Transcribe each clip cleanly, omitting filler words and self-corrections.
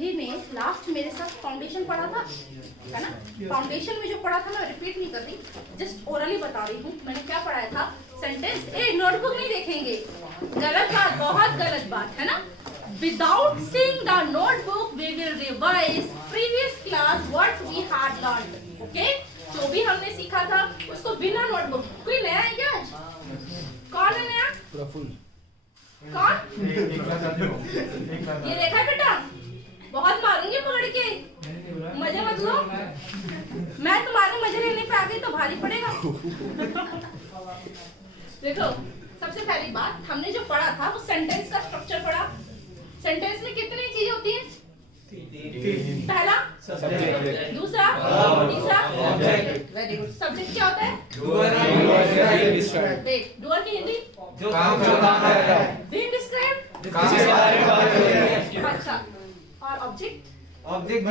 सभी ने लास्ट मेरे साथ फाउंडेशन पढ़ा था, है ना? फाउंडेशन में जो पढ़ा था मैं रिपीट नहीं कर रही, जस्ट ओरली बता रही हूँ मैंने क्या पढ़ाया था। सेंटेंस, ए नोटबुक नहीं देखेंगे, गलत बात, बहुत गलत बात, है ना? Without seeing the notebook we will revise previous class what we had learned. Okay, जो भी हमने सीखा था उसको बिना नोटबुक। कोई नया है क्या आज? कौन है नया? प्रफुल्ल। कौन? ये देखा बेटा, बहुत मारूंगी पकड़ के, मजे मत लो। मैं तुम्हारे मजे लेने पे आ गई तो भारी पड़ेगा। देखो, सबसे पहली बात हमने जो पढ़ा था वो सेंटेंस का स्ट्रक्चर पढ़ा। सेंटेंस में कितनी चीजें होती हैं? पहला सब्जेक्ट, दूसरा तीसरा ऑब्जेक्ट। Very good. सब्जेक्ट क्या होता है? डूअर की हिंदी जो काम करता है। बीइंग डिस्क्राइब्ड, जिसके बारे में बात हो रही है। अच्छा, और ऑब्जेक्ट? ऑब्जेक्ट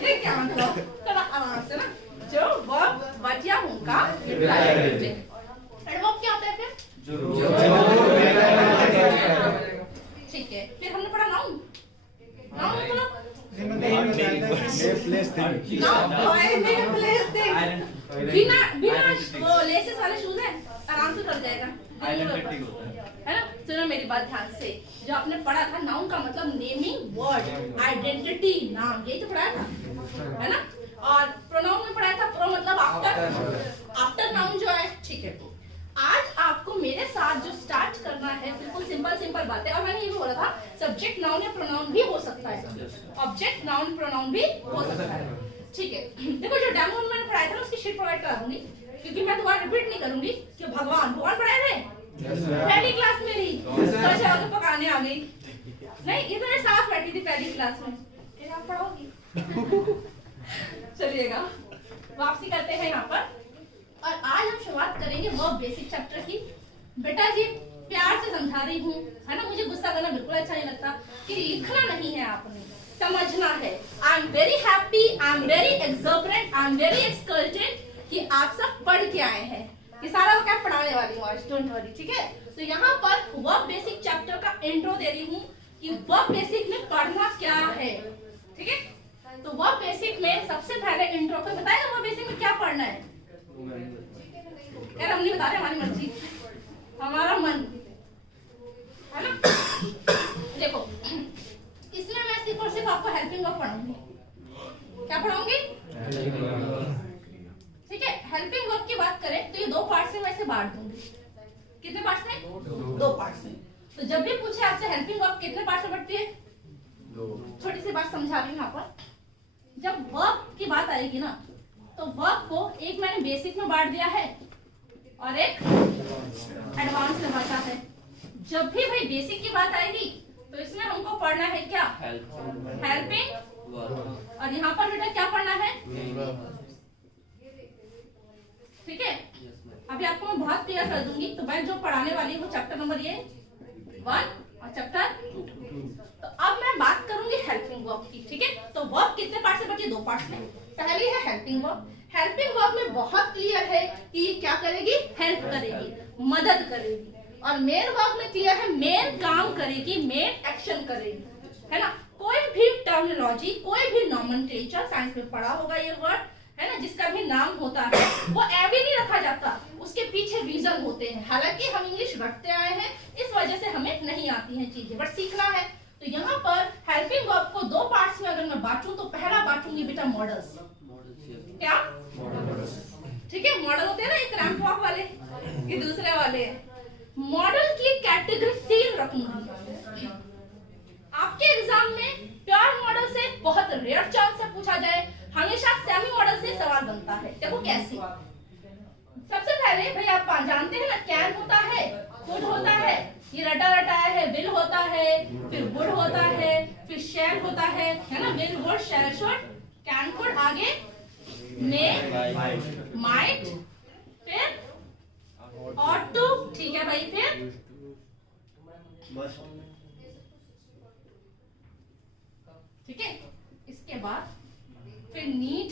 ये क्या मतलब? थोड़ा आराम से ना, जो वर्ब वजह उनका रिप्लाई ऑब्जेक्ट। एडवर्ब क्या होता है फिर? ठीक है, फिर हमने पढ़ा नाउन। नाउन मतलब बिना वो लेसेस वाले शूज हैं, आराम से चल जाएगा, है ना? सुनो मेरी बात ध्यान से, जो आपने पढ़ा था नाउन का मतलब नेमिंग वर्ड, आइडेंटिटी, नाम, यही तो पढ़ाया था, है ना? और प्रोनाउन में पढ़ाया था, प्रो मतलब आफ्टर, आफ्टर नाउन जो है। ठीक है, आज आपको मेरे साथ जो स्टार्ट करना है बिल्कुल सिंपल सिंपल बात है। और मैंने ये भी बोला था सब्जेक्ट नाउन या प्रोनाउन भी हो सकता है, ऑब्जेक्ट नाउन प्रोनाउन भी हो सकता है। ठीक है, देखो जो डेमो मैंने पढ़ाया था उसकी शीट प्रोवाइड करा दूंगी, क्योंकि मैं दोबारा रिपीट नहीं करूंगी कि भगवान पढ़ाए थे पहली क्लास में ही, तो पकाने आ गई नहीं, ये तो मैं साथ बैठी थी पहली क्लास में, फिर आप पढ़ोगी। चलिएगा, वापसी करते हैं यहाँ पर, और आज हम शुरुआत करेंगे वर्ब बेसिक चैप्टर की। बेटा जी प्यार से समझा रही हूँ, है ना? मुझे गुस्सा करना बिल्कुल अच्छा नहीं लगता कि लिखना नहीं है, आपने समझना है। I am very happy, I am very exultant, I am very exultant कि आप सब पढ़ के आए हैं। ये सारा क्या पढ़ाने वाली हूँ आज, डोंट वरी, ठीक है? तो यहाँ पर वर्ब बेसिक चैप्टर का इंट्रो दे रही हूँ कि वर्ब बेसिक में पढ़ना क्या है, ठीक है? तो वर्ब बेसिक में सबसे पहले इंट्रो पे बताएगा वर्ब बेसिक में क्या पढ़ना है। यार हम नहीं बता रहे, हमारी मर्जी, हमारा मन, है ना? देखो, इसमें मैं सिर्फ और सिर्फ आपको हेल्पिंग वर्ब पढ़ाऊंगी। क्या पढ़ाऊंगी? ठीक है, हेल्पिंग वर्ब की बात करें तो ये दो पार्ट में मैं इसे बांट दूंगी। कितने पार्ट्स में? दो पार्ट्स में। तो जब भी पूछे आपसे हेल्पिंग वर्ब कितने पार्ट्स में बढ़ती है, छोटी सी बात समझा रही हूँ यहाँ पर। जब वर्ब की बात आएगी ना, तो वर्ब को एक मैंने बेसिक में बांट दिया है और एक एडवांस में बांटा है। जब भी भाई बेसिक की बात आएगी तो इसमें हमको पढ़ना है क्या? हेल्पिंग। और यहाँ पर बेटा क्या पढ़ना है? ठीक है, अभी आपको मैं बहुत क्लियर कर दूंगी। तो मैं जो पढ़ाने वाली हूँ चैप्टर नंबर ये 1 और चैप्टर 2। तो अब मैं बात करूंगी हेल्पिंग वर्ब की, ठीक है? तो वर्ब कितने पार्ट से बची? दो पार्ट में। पहली है हेल्पिंग वर्ब। हेल्पिंग वर्ब में बहुत क्लियर है कि ये क्या करेगी? हेल्प करेगी, मदद करेगी। और मेन वर्ब में क्लियर है, मेन काम करेगी, मेन एक्शन करेगी, है ना? कोई भी टर्मिनोलॉजी, कोई भी नॉमेनक्लेचर साइंस में पढ़ा होगा ये वर्ड, है ना? जिसका भी नाम होता है वो ऐसे नहीं रखा जाता, उसके पीछे रीजन होते हैं। हालांकि हम इंग्लिश रटते आए हैं, इस वजह से हमें नहीं आती हैं चीजें, बट सीखना है। तो यहाँ पर हेल्पिंग वर्ब को दो पार्ट्स में अगर मैं बांटूं तो पहला बांटूंगी बेटा मॉडल्स। क्या? ठीक है, मॉडल होते हैं ना एक रैंप वॉक वाले, ये दूसरे वाले। मॉडल की कैटेगरी 3 रखूंगी। आपके एग्जाम में प्योर मॉडल से बहुत रेयर चांस से पूछा जाए, हमेशा सेमी मॉडल से सवाल बनता है। देखो कैसे। सबसे पहले भाई आप जानते हैं ना, कैन होता है, कुड होता है, ये रटा रटाया है, विल होता है, फिर वुड होता है, फिर शैल होता है ना? Will, would, shall, should, can, could, आगे मे, माइट, फिर ought to, ठीक है भाई, फिर ठीक है, इसके बाद फिर नीड,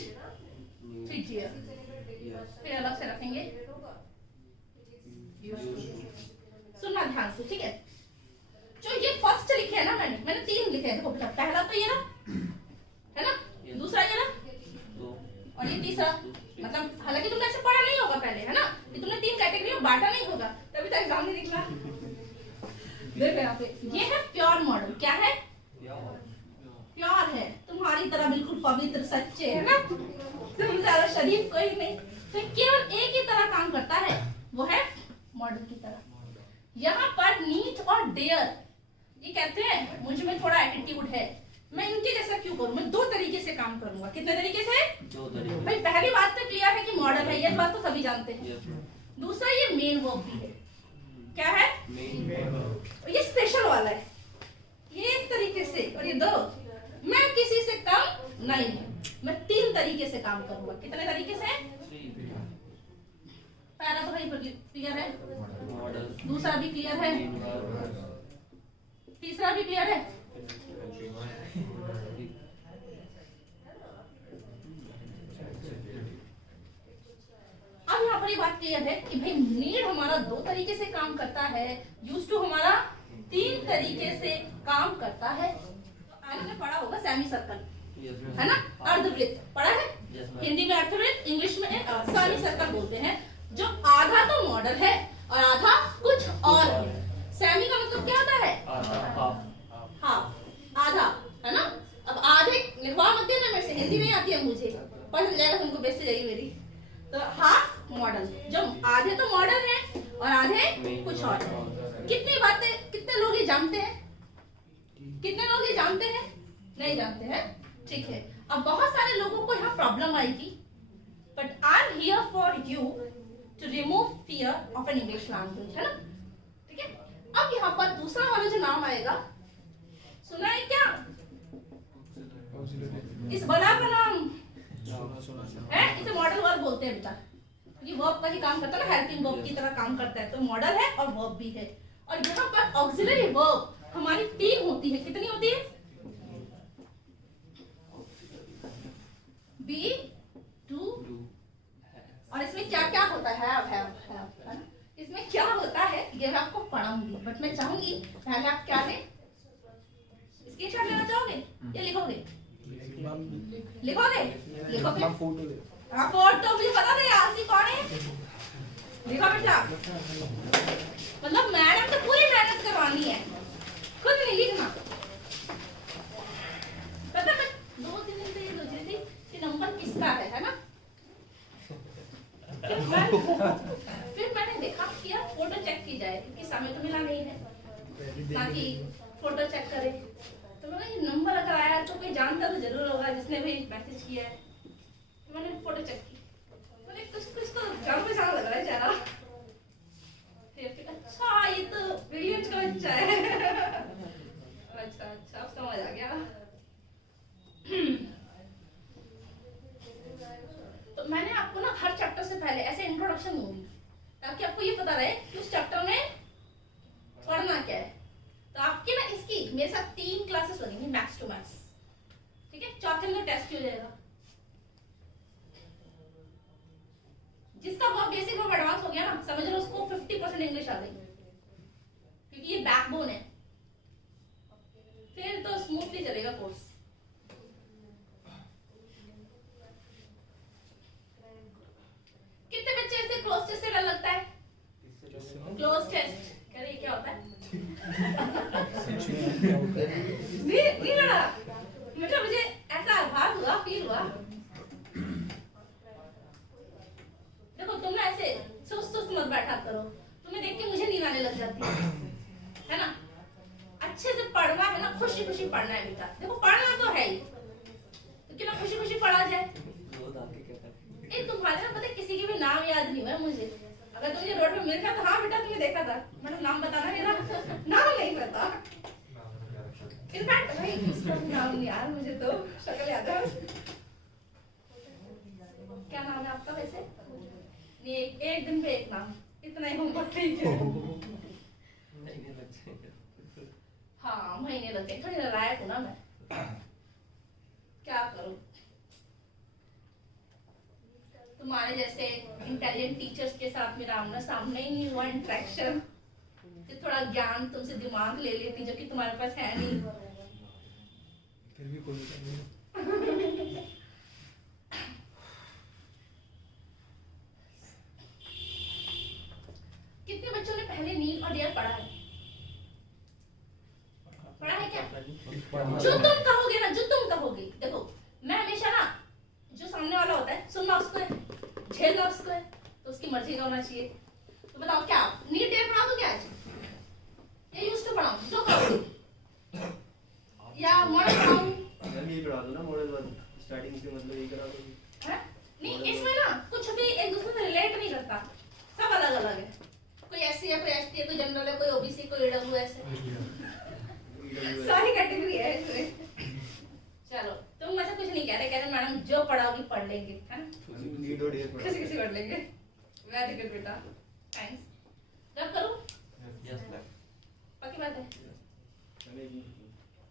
फिर डियर, फिर अलग से रखेंगे से, ठीक है। जो ये फर्स्ट लिखे है ना, मैंने 3 लिखे हैं, देखो बेटा, पहला तो ये ना, है ना, दूसरा ये ना, और ये तीसरा। मतलब हालांकि तुमने ऐसे पढ़ा नहीं होगा पहले, है ना, कि तुमने 3 कैटेगरी में बांटा नहीं होगा, तभी तो एग्जाम नहीं निकला। देखो यहाँ पे ये है प्योर मॉडल। क्या है? प्योर है, तुम्हारी तरह बिल्कुल पवित्र सच्चे, है ना, तुम ज्यादा शरीफ कोई नहीं, तो केवल एक ही तरह काम करता है, वो है मॉडल की तरह। यहाँ पर नीट और डेयर, ये कहते हैं मुझ में थोड़ा एटीट्यूड है, मैं इनके जैसा क्यों करूं, मैं 2 तरीके से काम करूंगा। कितने तरीके से? 2 तरीके। भाई पहली बात तो क्लियर है कि मॉडल है, ये बात तो सभी जानते हैं। दूसरा ये मेन वर्ब भी है। क्या है? और ये स्पेशल वाला है, ये एक तरीके से, और ये 2। मैं किसी से कम नहीं हूं, मैं 3 तरीके से काम करूंगा। कितने तरीके से? पहला तो भाई क्लियर है, दूसरा भी क्लियर है, तीसरा भी क्लियर है। अब यहाँ पर ये बात क्लियर है कि भाई नीड हमारा 2 तरीके से काम करता है, यूज टू हमारा 3 तरीके से काम करता है। आपने पढ़ा होगा सेमी सर्कल, है ना, अर्धवृत्त पढ़ा है। हिंदी में अर्धवृत्त, इंग्लिश में सेमी सर्कल बोलते हैं, जो आधा तो मॉडल है और आधा कुछ और है। सेमी का मतलब क्या होता है? हाफ, आधा, है ना। अब आधे लिखवा मत देना मेरे से, हिंदी नहीं आती है मुझे, पढ़ जाएगा तुमको, बेइज्जती जाएगी मेरी। तो हाफ मॉडल, जो आधे तो मॉडल है और आधे कुछ और है। कितने लोग ये जानते हैं? कितने लोग ये जानते हैं? नहीं जानते हैं, ठीक है। अब बहुत सारे लोगों को यहाँ प्रॉब्लम आएगी, but I am here for you to remove fear of an English language, है ना, ठीक है। अब यहाँ पर दूसरा वाला जो नाम आएगा, सुना है क्या? इस बला का नाम है, इसे मॉडल वर्ब बोलते हैं बेटा। ये वर्ब का ही काम करता है ना, हेल्पिंग वर्ब की तरह काम करता है, तो मॉडल है और वर्ब भी है। और यहाँ पर ऑक्सिलरी वर्ब हमारी 3 होती है। कितनी होती है? बी, टू, और इसमें क्या क्या होता है? इसमें क्या होता है ये मैं आपको पढ़ाऊंगी, बट मैं चाहूंगी पहले आप क्या लें, स्क्रीनशॉट लेना चाहोगे या लिखोगे? लिखोगे? हाँ, फोटो मुझे पता नहीं आसी कौन है, लिखो बेटा। मतलब मैडम तो पूरी मेहनत करवानी है, खुद नहीं लिखना। पता मैं 2-3 दिन से ये सोच रही थी कि नंबर किसका है ना। फिर मैंने देखा कि यार फोटो चेक की जाए, क्योंकि समय तो मिला नहीं है ताकि फोटो चेक करे। तो मैंने ये नंबर अगर आया तो कोई जानता तो जरूर होगा जिसने भी मैसेज किया है। तो मैंने फोटो चेक की, मैंने कुछ तो जान पहचान लग रहा है चेहरा। फिर अच्छा ये तो विलियम्स का बच्चा है। अच्छा अब समझ आ गया। तो मैंने आपको ना हर चैप्टर से पहले ऐसे इंट्रोडक्शन दूंगी ताकि आपको ये पता रहे कि उस चैप्टर में पढ़ना क्या है। तो आपके ना इसकी मेरे साथ 3 क्लासेस लगेंगी मैथ्स टू मैथ्स, ठीक है। चौथे में टेस्ट हो जाएगा। जिसका बहुत बेसिक और एडवांस हो गया ना, समझ लो उसको 50% इंग्लिश आ गई, क्योंकि ये बैकबोन है। फिर तो स्मूथली चलेगा कोर्स। कितने बच्चे ऐसे क्लोज टेस्ट से डर लगता है? क्लोज टेस्ट कह रहे क्या होता है? नहीं लड़ा, मतलब मुझे ऐसा आभास हुआ, फील हुआ। देखो तुम ना ऐसे सुस्त मत बैठा करो, तुम्हें देख के मुझे नींद आने लग जाती है ना। अच्छे से पढ़ना है ना, खुशी खुशी पढ़ना है बेटा। देखो पढ़ना तो है ही, तो क्यों ना खुशी खुशी पढ़ा जाए। तुम्हारे ना पता किसी के भी नाम याद नहीं हुआ मुझे। अगर तुम मुझे रोड पे मिल गया तो हाँ बेटा तुमने देखा था, मतलब नाम बताना, मेरा नाम नहीं पता। इनफैक्ट भाई दूसरा नाम नहीं यार, मुझे तो शक्ल याद है। क्या नाम है आपका वैसे? नहीं, एक दिन पे एक नाम, इतना ही होगा, ठीक है। हाँ महीने लग गए, थोड़ी नालायक हूँ ना मैं, क्या करूँ। तुम्हारे जैसे इंटेलिजेंट टीचर्स के साथ मेरा आमना सामने ही नहीं हुआ इंटरेक्शन, कि थोड़ा ज्ञान तुमसे दिमाग ले लेती जो कि तुम्हारे पास है नहीं। फिर भी कोई कितने बच्चों ने पहले नील और डेयर पढ़ा है? पढ़ा है क्या? जो तुम कहोगे ना, जो तुम कहोगे, देखो मैं हमेशा ना, जो सामने वाला होता है सुनना उसको है, झेलना उसको है, तो उसकी मर्जी का होना चाहिए। तो बताओ क्या नीट डेयर पढ़ा दो क्या आज, या यूज टू पढ़ाऊं, जो कहोगे, या मॉडल पढ़ाऊं? मैम ये पढ़ा दो ना, मॉडल 1 स्टार्टिंग से, मतलब ये करा दो। है? नहीं, इसमें ना कुछ भी एक दूसरे से रिलेट नहीं करता, सब अलग अलग है। कोई एससी है, कोई एसटी है, कोई जनरल है, कोई ओबीसी, कोई ईडब्ल्यूएस है, सारी कैटेगरी है इसमें। चलो तुम ऐसा कुछ नहीं कह रहे मैडम जो पढ़ाओगी पढ़ लेंगे, है ना? नीड और डेयर पढ़ा किसी किसी पढ़ लेंगे। वेरी गुड बेटा, थैंक्स। जब करूं? Yes ma'am. पक्की बात है? मैम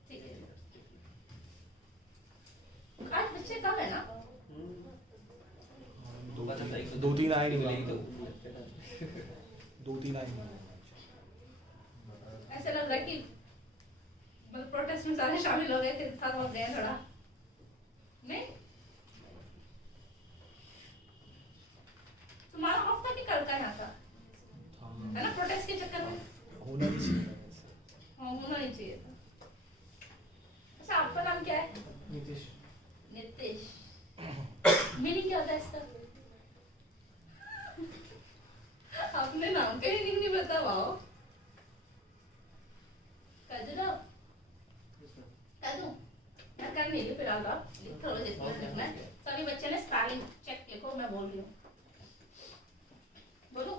ठीक है। आज बच्चे कम है ना? 2-3 आए नहीं मिलेगी, तो 2-3 आए नहीं। ऐसे लग रहा है कि मतलब प्रोटेस्ट में सारे शामिल हो गए थे, साथ हो गए थोड़ा, नहीं? तुम्हारा हफ्ता की कल का यहाँ था, है ना? प्रोटेस्ट के चक्कर में होना नहीं चाहिए। हाँ, होना नहीं चाहिए था। अच्छा आपका नाम क्या है? नीतीश। नितेश। मीनिंग क्या होता है इसका? अपने नाम का मीनिंग नहीं पता? वाओ। कर दो ना? कर दूं? मैं कर नहीं रही फिलहाल, आप लिख लो जितना लिखना है। सभी बच्चे ने स्पेलिंग चेक लिखो, मैं बोल रही हूँ। बोलूं?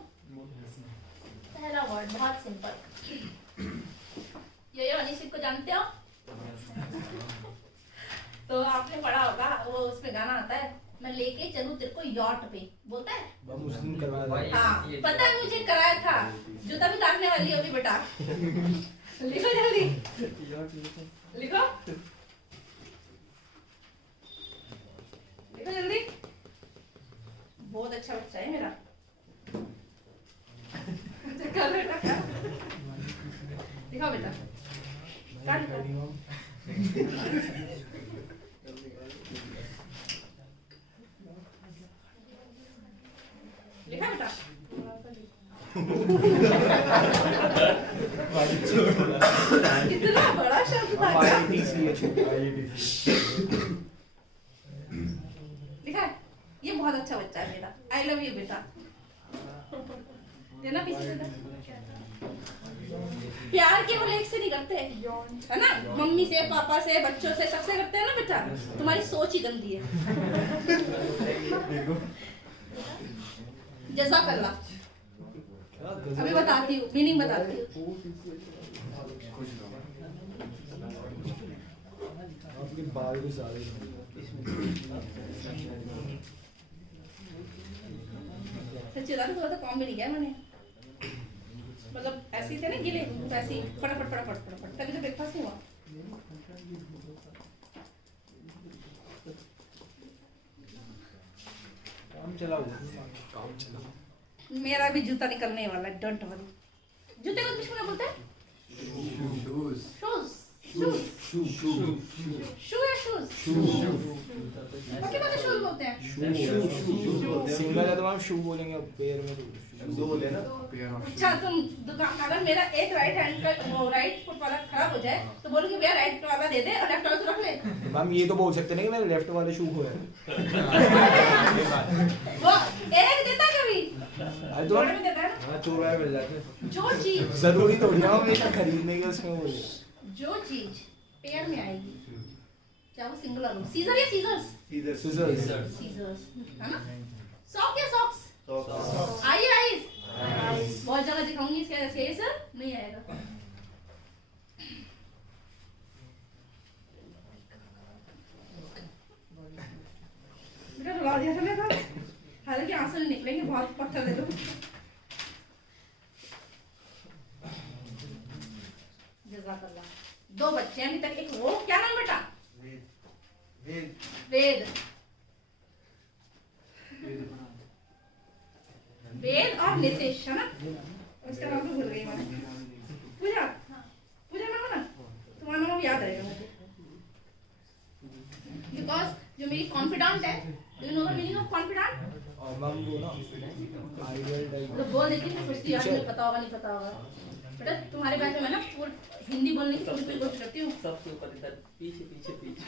पहला वर्ड बहुत सिंपल, यो अनिशित को जानते हो? तो आपने पढ़ा होगा, वो उसमें गाना आता है, मैं लेके चलूं तेरे को यॉट पे, बोलता है? मुस्लिम करवा रहा है। हाँ, पता है मुझे कराया था, जूता भी उतारने वाली हो अभी बेटा। लिखो जल्दी, लिखो लिखो जल्दी। बहुत अच्छा बच्चा है मेरा। कर बेटा, कर। दिखाओ बेटा, कर दिखाओ। लिखा बेटा? कितना बड़ा शब्द था क्या? लिखा है? ये बहुत अच्छा बच्चा है मेरा। आई लव यू बेटा। देना पीछे बेटा। प्यार केवल एक से नहीं करते, है ना? मम्मी से, पापा से, बच्चों से, सबसे करते हैं ना बेटा। तुम्हारी सोच ही गंदी है। जज़ाकल्लाह। अभी बताती हूँ, मीनिंग बताती हूँ। आपके बाल भी सारे सच्ची बता दूँ, तो कॉम भी नहीं किया मैंने, मतलब ऐसे ही थे ना गिले, वैसे ही फटाफट फटाफट फटाफट। तभी तो ब्रेकफास्ट नहीं हुआ। काम चलाओ, काम चलाओ। मेरा भी जूता निकलने वाला है, डोंट वरी। जूते को किसको बोलते हैं? शूज। शू या शूज? पक्की बात है, शूज बोलते हैं। सिंगल है तो आप शू बोलेंगे, पैर में तो दो बोले ना। अच्छा तुम दुकान, अगर मेरा एक राइट हैंड का वो राइट फुट वाला खराब हो जाए तो बोलोगे भैया राइट वाला दे दे और लेफ्ट वाला तो रख ले। मैम ये तो बोल सकते नहीं कि मेरे लेफ्ट वाले शू खोए। वो एक देता कभी? अरे तो जोड़े में देता है ना? हाँ, चौराहे मिल जाते हैं। जो चीज, जरूरी थोड़ी ना हमेशा खरीदने के उसमें बोले। जो चीज पेयर में आएगी, चाहे वो सिंगुलर हो, सीजर या सीजर्स? Scissors। सीजर्स, है ना? सॉक या सॉक्स? सॉक्स। आई आईज? बहुत जगह दिखाऊंगी इसके जैसे, ये सर नहीं आएगा। बेटा रुला दिया था मेरा, हालांकि आंसू नहीं निकलेंगे, बहुत पत्थर दे दो। जज़ाकल्लाह। दो बच्चे हैं अभी तक, एक वो क्या नाम बेटा? वेद। वेद और नितेश, है ना? उसका नाम तो भूल गई मैं। याद रहेगा मुझे, बिकॉज जो मेरी कॉन्फिडेंट है, do you know the meaning of confident? और मैम वो ना आइडियल टाइप तो बोल देती हूँ, सोचती यार मुझे पता होगा नहीं पता होगा। बेटा तुम्हारे बैच में मैं ना पूरी हिंदी बोलने की पूरी कोशिश करती हूँ। सबसे ऊपर इधर पीछे पीछे पीछे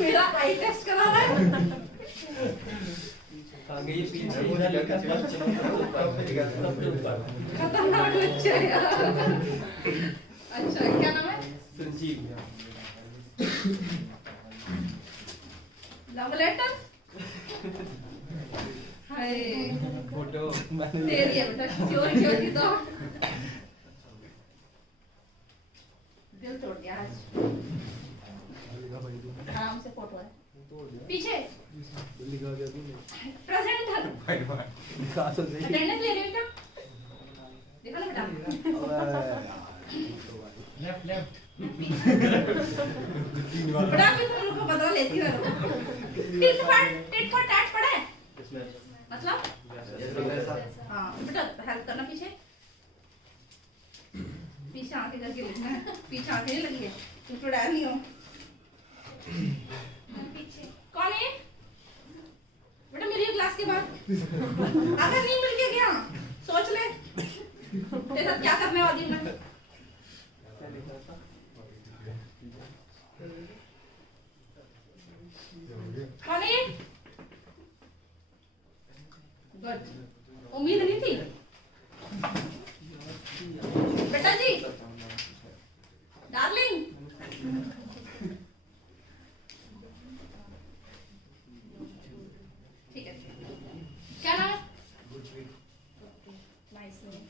मेरा आई टेस्ट करा रहा है। आगे ये पीछे पूरा लिखा है सबसे ऊपर खतरनाक बच्चा है यार। अच्छा क्या नाम है? Sanjeev love letter. हाय फोटो तेरी है बेटा, चोरी चोरी तो दिल तोड़ दिया आज। आराम से फोटो है पीछे प्रेजेंट अटेंडेंस ले रही हो क्या? देखा ना बेटा, लेफ्ट लेफ्ट बड़ा भी तुम लोग को बदला लेती है। टिट फॉर टैट पढ़ा है मतलब? हाँ बेटा हेल्प करना, पीछे पीछे आंखें करके लिखना है, पीछे आंखें नहीं लगी है, तुम तो डर नहीं हो। कौन है बेटा मेरी क्लास के बाद? अगर नहीं मिल के गया सोच ले तेरे साथ क्या करने वाली हूँ मैं। कौन है? गुड, उम्मीद नहीं थी बेटा जी। डार्लिंग ठीक है, क्या नाम है? Nice name.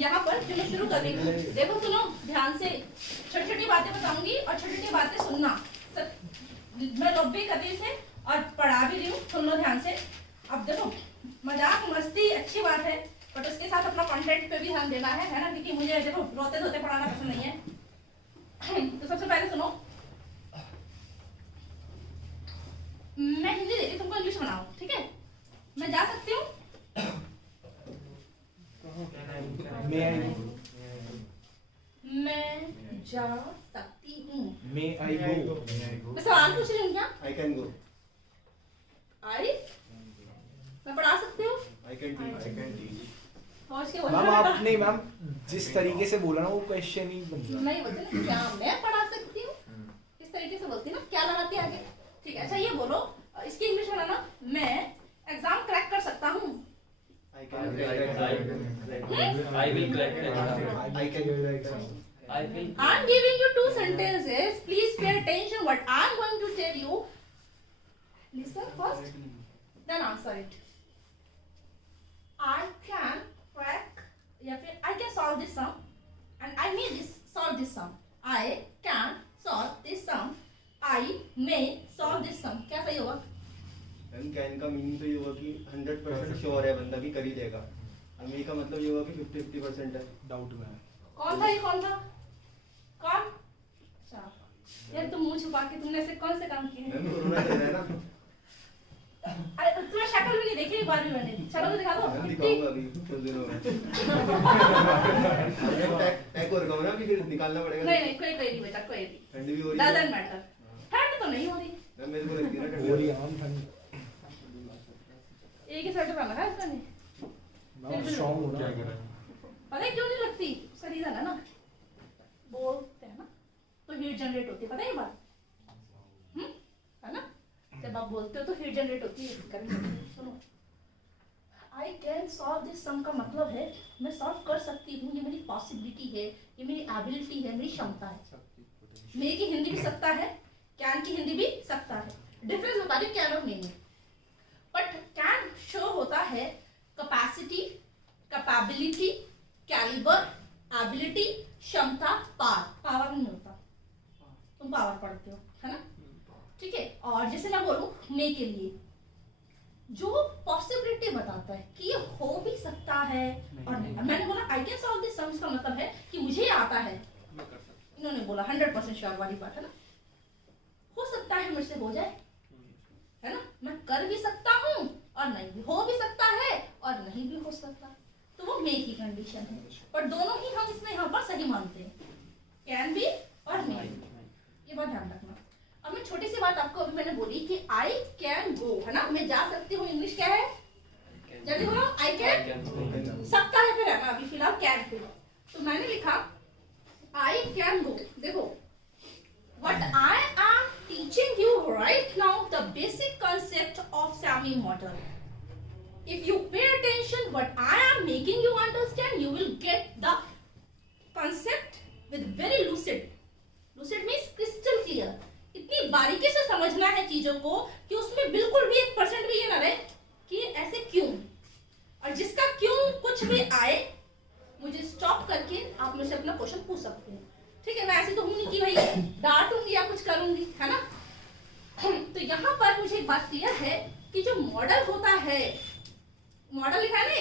यहाँ पर जो मैं शुरू कर रही हूँ, देखो सुनो ध्यान से, छोटी छोटी बातें बताऊंगी और छोटी छोटी बातें सुनना। मैं लॉब भी कर रही हूँ इसे और पढ़ा भी रही हूँ, सुन लो ध्यान से। अब देखो मजाक मस्ती अच्छी बात है, बट उसके साथ अपना कंटेंट पे भी ध्यान देना है ना, क्योंकि मुझे देखो रोते धोते पढ़ाना पसंद नहीं है। तो सबसे पहले सुनो, मैं हिंदी दे रही, तुमको इंग्लिश बनाओ, ठीक है? मैं जा सकती हूँ? मैं जा सकती हूँ। मे आई गो। मैं सवाल पूछ रही हूँ क्या? आई कैन गो, आई मैं पढ़ा सकती हूँ? I can teach. और इसके मैम आपने मैम जिस तरीके से बोला ना वो क्वेश्चन ही बन गया। नहीं बोलते ना क्या मैं पढ़ा सकती हूँ, इस तरीके से बोलती ना, क्या लगाती है आगे? ठीक है, अच्छा ये बोलो इसकी इंग्लिश बनाना, मैं एग्जाम क्रैक कर सकता हूँ। I can I will crack it. I can I will. I'm giving you two sentences. Please pay attention what I'm going to tell you. Listen first, then answer it. I can crack, या फिर I can solve this sum, and I may solve this sum. I can solve this sum. I may solve this sum. क्या सही होगा? Ma'am can का meaning तो ये होगा कि 100% श्योर है बंदा कि कर ही देगा। मे का मतलब ये होगा कि 50-50% है। डाउट में है। कौन था ये, कौन था? कौन? अच्छा यार तुम मुंह छुपा के तुमने ऐसे कौन से काम किए हैं? मैम कोरोना चल रहा है ना। अरे तुम्हारी शक्ल भी नहीं देखी एक बार भी मैंने, चलो तो दिखा दो। मैम दिखाऊंगा अभी कुछ दिनों में। टैग और कहो ना कि फिर निकालना पड़ेगा। नहीं नहीं कोई नहीं बेटा, कोई नहीं, ठंड भी हो रही है। Doesn't matter. ठंड तो नहीं हो रही, मैम मेरे को लगती है ना हो रही ठंड। है मैम ठंड। एक ही स्वेटर पहना है इसने, मैम स्ट्रांग हो ना। पता है क्यों नहीं लगती? उसका रीजन है ना, बोलते हैं ना तो हीट जनरेट होती है, पता है ये बात? है ना, जब आप बोलते हो तो हीट जनरेट होती है। सुनो, आई कैन सॉल्व दिस सम का मतलब है मैं सॉल्व कर सकती हूँ, ये मेरी पॉसिबिलिटी है, ये मेरी एबिलिटी है, मेरी क्षमता है। मेरी की हिंदी भी सकता है, कैन की हिंदी भी सकता है। डिफरेंस बता रही कैन और मेरी। बट कैन शो होता है कैपेसिटी, कैपेबिलिटी, कैलिबर, एबिलिटी, क्षमता, पावर नहीं होता। तुम पावर पढ़ते हो है ना, ठीक है? और जैसे मैं बोलूं मे के लिए, जो पॉसिबिलिटी बताता है कि ये हो भी सकता है और नहीं। मैंने बोला आई कैन सॉल्व दिस सम, इसका मतलब है कि मुझे आता है। इन्होंने बोला 100% श्योर वाली बात है ना, हो सकता है मुझसे हो जाए, है ना, मैं कर भी सकता हूँ और नहीं भी हो भी सकता है और नहीं भी हो सकता। तो वो मे की कंडीशन है, और दोनों ही हम इसमें यहाँ पर सही मानते हैं, कैन बी और मे, ये बात ध्यान रखना। अब मैं छोटी सी बात आपको अभी मैंने बोली कि आई कैन गो, है ना, मैं जा सकती हूँ, इंग्लिश क्या है, जल्दी बोलो, आई कैन, सकता है फिर, है ना, अभी फिलहाल कैन पे, तो मैंने लिखा आई कैन गो। देखो, what I am teaching you right now the basic concept of semi model. If you pay attention what I am making you understand, you will get the concept with very lucid. Lucid means crystal clear. इतनी बारीकी से समझना है चीजों को कि उसमें बिल्कुल भी 1% भी ये ना रहे कि ऐसे क्यों, और जिसका क्यों कुछ भी आए मुझे स्टॉप करके आप मुझसे अपना क्वेश्चन पूछ सकते हैं, ठीक है। मैं ऐसी तो हूं नहीं कि भाई डांटूंगी या कुछ करूंगी, है ना। तो यहाँ पर मुझे एक बात क्लियर है कि जो मॉडल होता है, मॉडल लिखा है ना,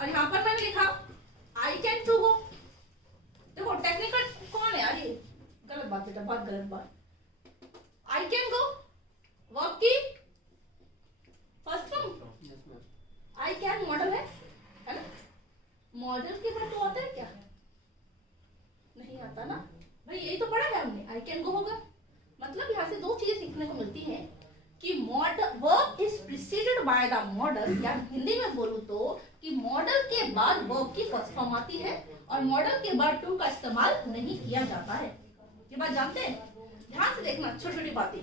और यहाँ पर मैंने लिखा आई कैन टू गो। देखो टेक्निकल कौन है यार, ये गलत बात बेटा, बहुत गलत बात। आई कैन गो वर्ब की first form, I can model है ना। मॉडल के बाद तो आता है क्या, नहीं आता ना भाई, यही तो पढ़ा है हमने, आई कैन गो होगा। मतलब यहाँ से दो चीजें सीखने को मिलती हैं कि modal verb is preceded by the model, या हिंदी में बोलूं तो कि मॉडल के बाद वर्ब की फर्स्ट फॉर्म आती है और मॉडल के बाद टू का इस्तेमाल नहीं किया जाता है। ये बात जानते हैं, ध्यान से देखना, छोटी छोटी बातें,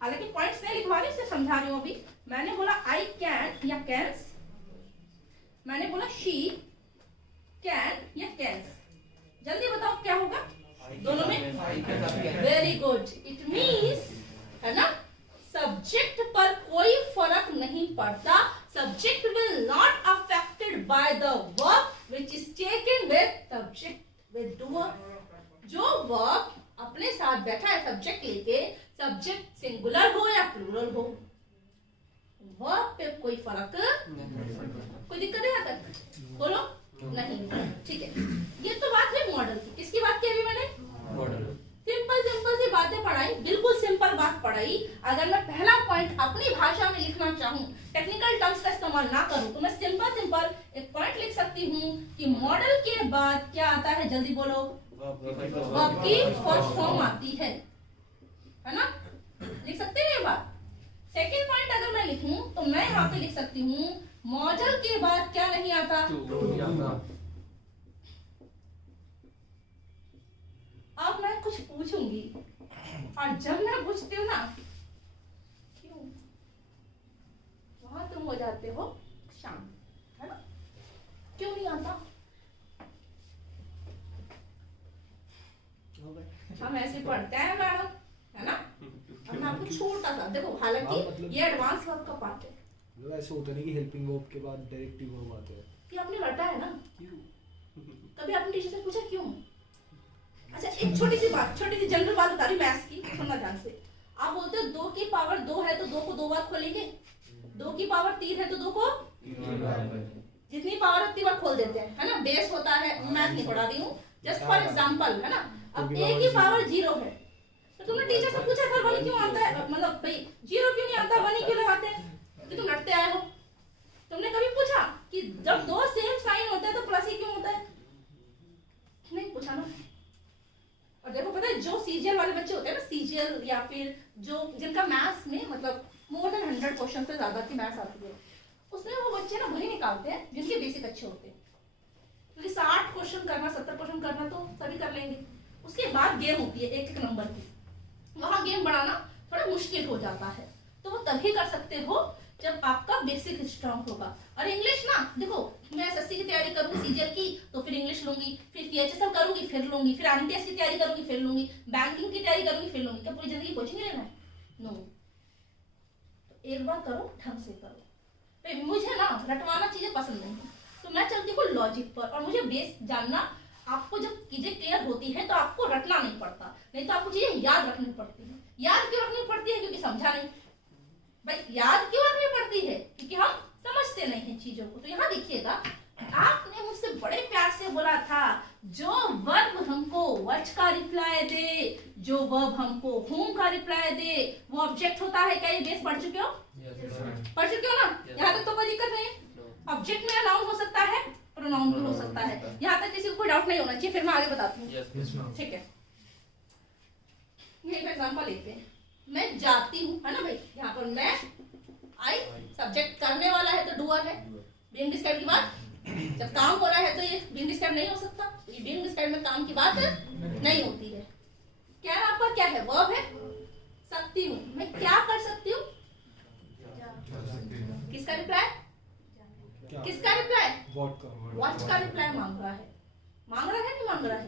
हालांकि पॉइंट्स नहीं लिखवा रही, सिर्फ समझा रही हूँ। अभी मैंने बोला आई कैन या कैन्स, मैंने बोला शी कैन या कैन्स, जल्दी बताओ क्या होगा दोनों में, वेरी गुड, इट मीन्स, है ना, सब्जेक्ट पर कोई फर्क नहीं पड़ता, subject will not affected by the verb which is taken with subject with doer. जो वर्ब अपने साथ बैठा है सब्जेक्ट लेके, सब्जेक्ट सिंगुलर हो या प्लूरल हो, वर्ब पे कोई फर्क, कोई दिक्कत है यहाँ तक, बोलो नहीं, ठीक है। ये तो बात है मॉडल की, किसकी बात की अभी मैंने, मॉडल। सिंपल सिंपल सी बातें पढ़ाई, बिल्कुल सिंपल बात पढ़ाई। अगर मैं पहला पॉइंट अपनी भाषा में लिखना चाहूँ, टेक्निकल टर्म्स का इस्तेमाल ना करूँ, तो मैं सिंपल सिंपल एक पॉइंट लिख सकती हूँ कि मॉडल के बाद क्या आता है, जल्दी बोलो, वर्ब की फर्स्ट फॉर्म आती है ना, लिख सकते हैं ये बात। सेकेंड पॉइंट अगर मैं लिखूं तो मैं यहाँ पे लिख सकती हूँ मॉडल के बाद क्या नहीं आता, अब मैं कुछ पूछूंगी और जब मैं पूछती हूँ ना, क्यों, वहां तुम हो जाते हो शांत, है ना, क्यों नहीं आता, हम ऐसे पढ़ते हैं मैडम, है ना। अब मैं आपको छोटा सा देखो, हालांकि मतलब ये एडवांस वर्ब का पार्ट है, मतलब ऐसे होता नहीं कि हेल्पिंग वर्ब के बाद डायरेक्टिव वर्ब आते हैं, कि आपने रटा है ना, कभी आपने टीचर से पूछा क्यों। अच्छा एक छोटी सी बात, छोटी सी जनरल बात बता रही हूँ मैथ्स की, सुनना ध्यान से। आप बोलते हो 2 की पावर 2 है तो 2 को 2 बार खोलेंगे, 2 की पावर 3 है तो 2 को जितनी पावर उतनी बार खोल देते हैं, है ना, बेस होता है, मैथ नहीं पढ़ा रही हूँ, जस्ट फॉर एग्जांपल, है ना। अब a की पावर 0 है तो तुमने टीचर से पूछा सर 1 क्यों आता है, मतलब भाई 0 क्यों नहीं आता, 1 क्यों लगाते हैं, कि तुम रटते आए हो। तुमने कभी पूछा कि जब 2 सेम साइन होते हैं तो प्लस ही क्यों होता है, नहीं पूछा ना। और देखो पता है जो सीजीएल वाले बच्चे होते हैं ना, सीजीएल या फिर जो जिनका मैथ्स में मतलब मोर देन 100 क्वेश्चन से ज्यादा की मैथ्स आती है, उसमें वो बच्चे ना वही निकालते हैं जिनके बेसिक अच्छे होते हैं, क्योंकि 60 क्वेश्चन करना, 70 क्वेश्चन करना तो सभी कर लेंगे। उसके बाद गेम होती है एक एक नंबर की, वहां गेम बढ़ाना थोड़ा मुश्किल हो जाता है, तो वो तभी कर सकते हो जब आपका बेसिक स्ट्रांग होगा। और इंग्लिश ना देखो, मैं एसएससी की तैयारी करूंगी सीजीएल की तो फिर इंग्लिश लूंगी, फिर टीएचएसएल करूंगी फिर लूंगी, फिर आईटीएस की तैयारी करूंगी फिर लूंगी, बैंकिंग की तैयारी करूंगी फिर लूंगी, क्या पूरी जिंदगी कोचिंग लेना है, नो। तो एक बार करो, ढंग से करो। तो मुझे ना रटवाना चीजें पसंद नहीं है, तो मैं चलती हूँ लॉजिक पर, और मुझे बेस जानना, आपको जब चीजें क्लियर होती है तो आपको रटना नहीं पड़ता, नहीं तो आपको चीजें याद रखनी पड़ती है। याद क्यों रखनी पड़ती है, क्योंकि समझा नहीं भाई, याद क्यों रखनी पड़ती है, क्योंकि हम समझते नहीं हैं चीजों को। तो यहाँ देखिएगा, आपने मुझसे बड़े प्यार से बोला था जो वर्ब हमको व्हाट का रिप्लाई दे, जो वर्ब हमको whom का रिप्लाई दे, वो ऑब्जेक्ट होता है। क्या ये बेस पढ़ चुके हो, पढ़ चुके हो ना, यहाँ तक तो कोई दिक्कत नहीं है। ऑब्जेक्ट में नाउन हो सकता है, प्रोनाउन भी हो सकता है। यहाँ तक किसी को कोई डाउट नहीं होना चाहिए, फिर मैं आगे बताती हूँ। Yes, ma'am. ठीक है, एक एग्जांपल लेते हैं। मैं जाती हूँ, है ना भाई, यहाँ पर मैं आई, सब्जेक्ट करने वाला है तो डूअर है। बीइंग डिस्क्राइब की बात, जब काम हो रहा है तो ये बीइंग डिस्क्राइब नहीं हो सकता, ये बीइंग डिस्क्राइब में काम की बात नहीं होती है। क्या आपका क्या है, वर्ब है, सकती हूँ, मैं क्या कर सकती हूँ, किसका रिप्लाई, किसका रिप्लाई, व्हाट का रिप्लाई मांग रहा है, मांग रहा है नहीं मांग रहा है,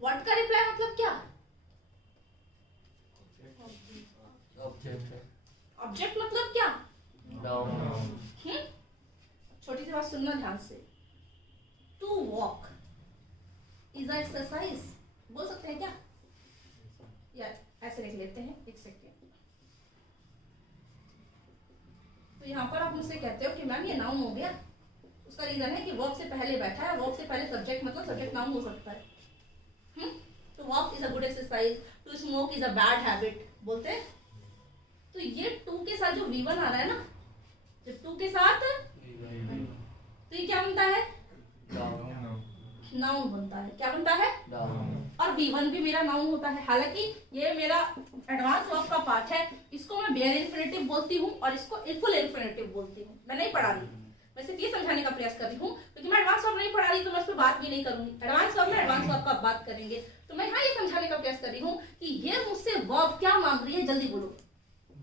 व्हाट का रिप्लाई मतलब क्या, ऑब्जेक्ट मतलब क्या, छोटी सी बात सुनना ध्यान से। To walk is a exercise, बोल सकते हैं क्या, या ऐसे लिख लेते हैं, एक सेकेंड। तो यहाँ पर आप मुझसे कहते हो कि मैम ये नाउन हो गया, उसका रीजन है कि वर्ब से पहले बैठा है, वर्ब से पहले सब्जेक्ट, मतलब सब्जेक्ट नाउन हो सकता है। To walk is a good exercise, to smoke is a bad habit बोलते हैं। तो ये टू के साथ जो V1 आ रहा है ना, जब टू के साथ तो ये क्या बनता है, नाउन बनता है। क्या बनता है, और V1 भी मेरा नाउन होता है। हालांकि ये मेरा एडवांस वर्ब का पार्ट है, इसको मैं बेयर इन्फिनेटिव बोलती हूँ और इसको फुल इन्फिनेटिव बोलती हूँ। मैं नहीं पढ़ा रही, मैं सिर्फ ये समझाने का प्रयास कर रही हूँ, क्योंकि मैं एडवांस वर्ब नहीं पढ़ा रही तो मैं उस पर बात भी नहीं करूंगी। एडवांस वर्ब में एडवांस वर्ब का बात करेंगे, तो मैं यहाँ ये समझाने का प्रयास कर रही हूँ कि ये मुझसे वर्ब क्या मांग रही है, जल्दी बोलो।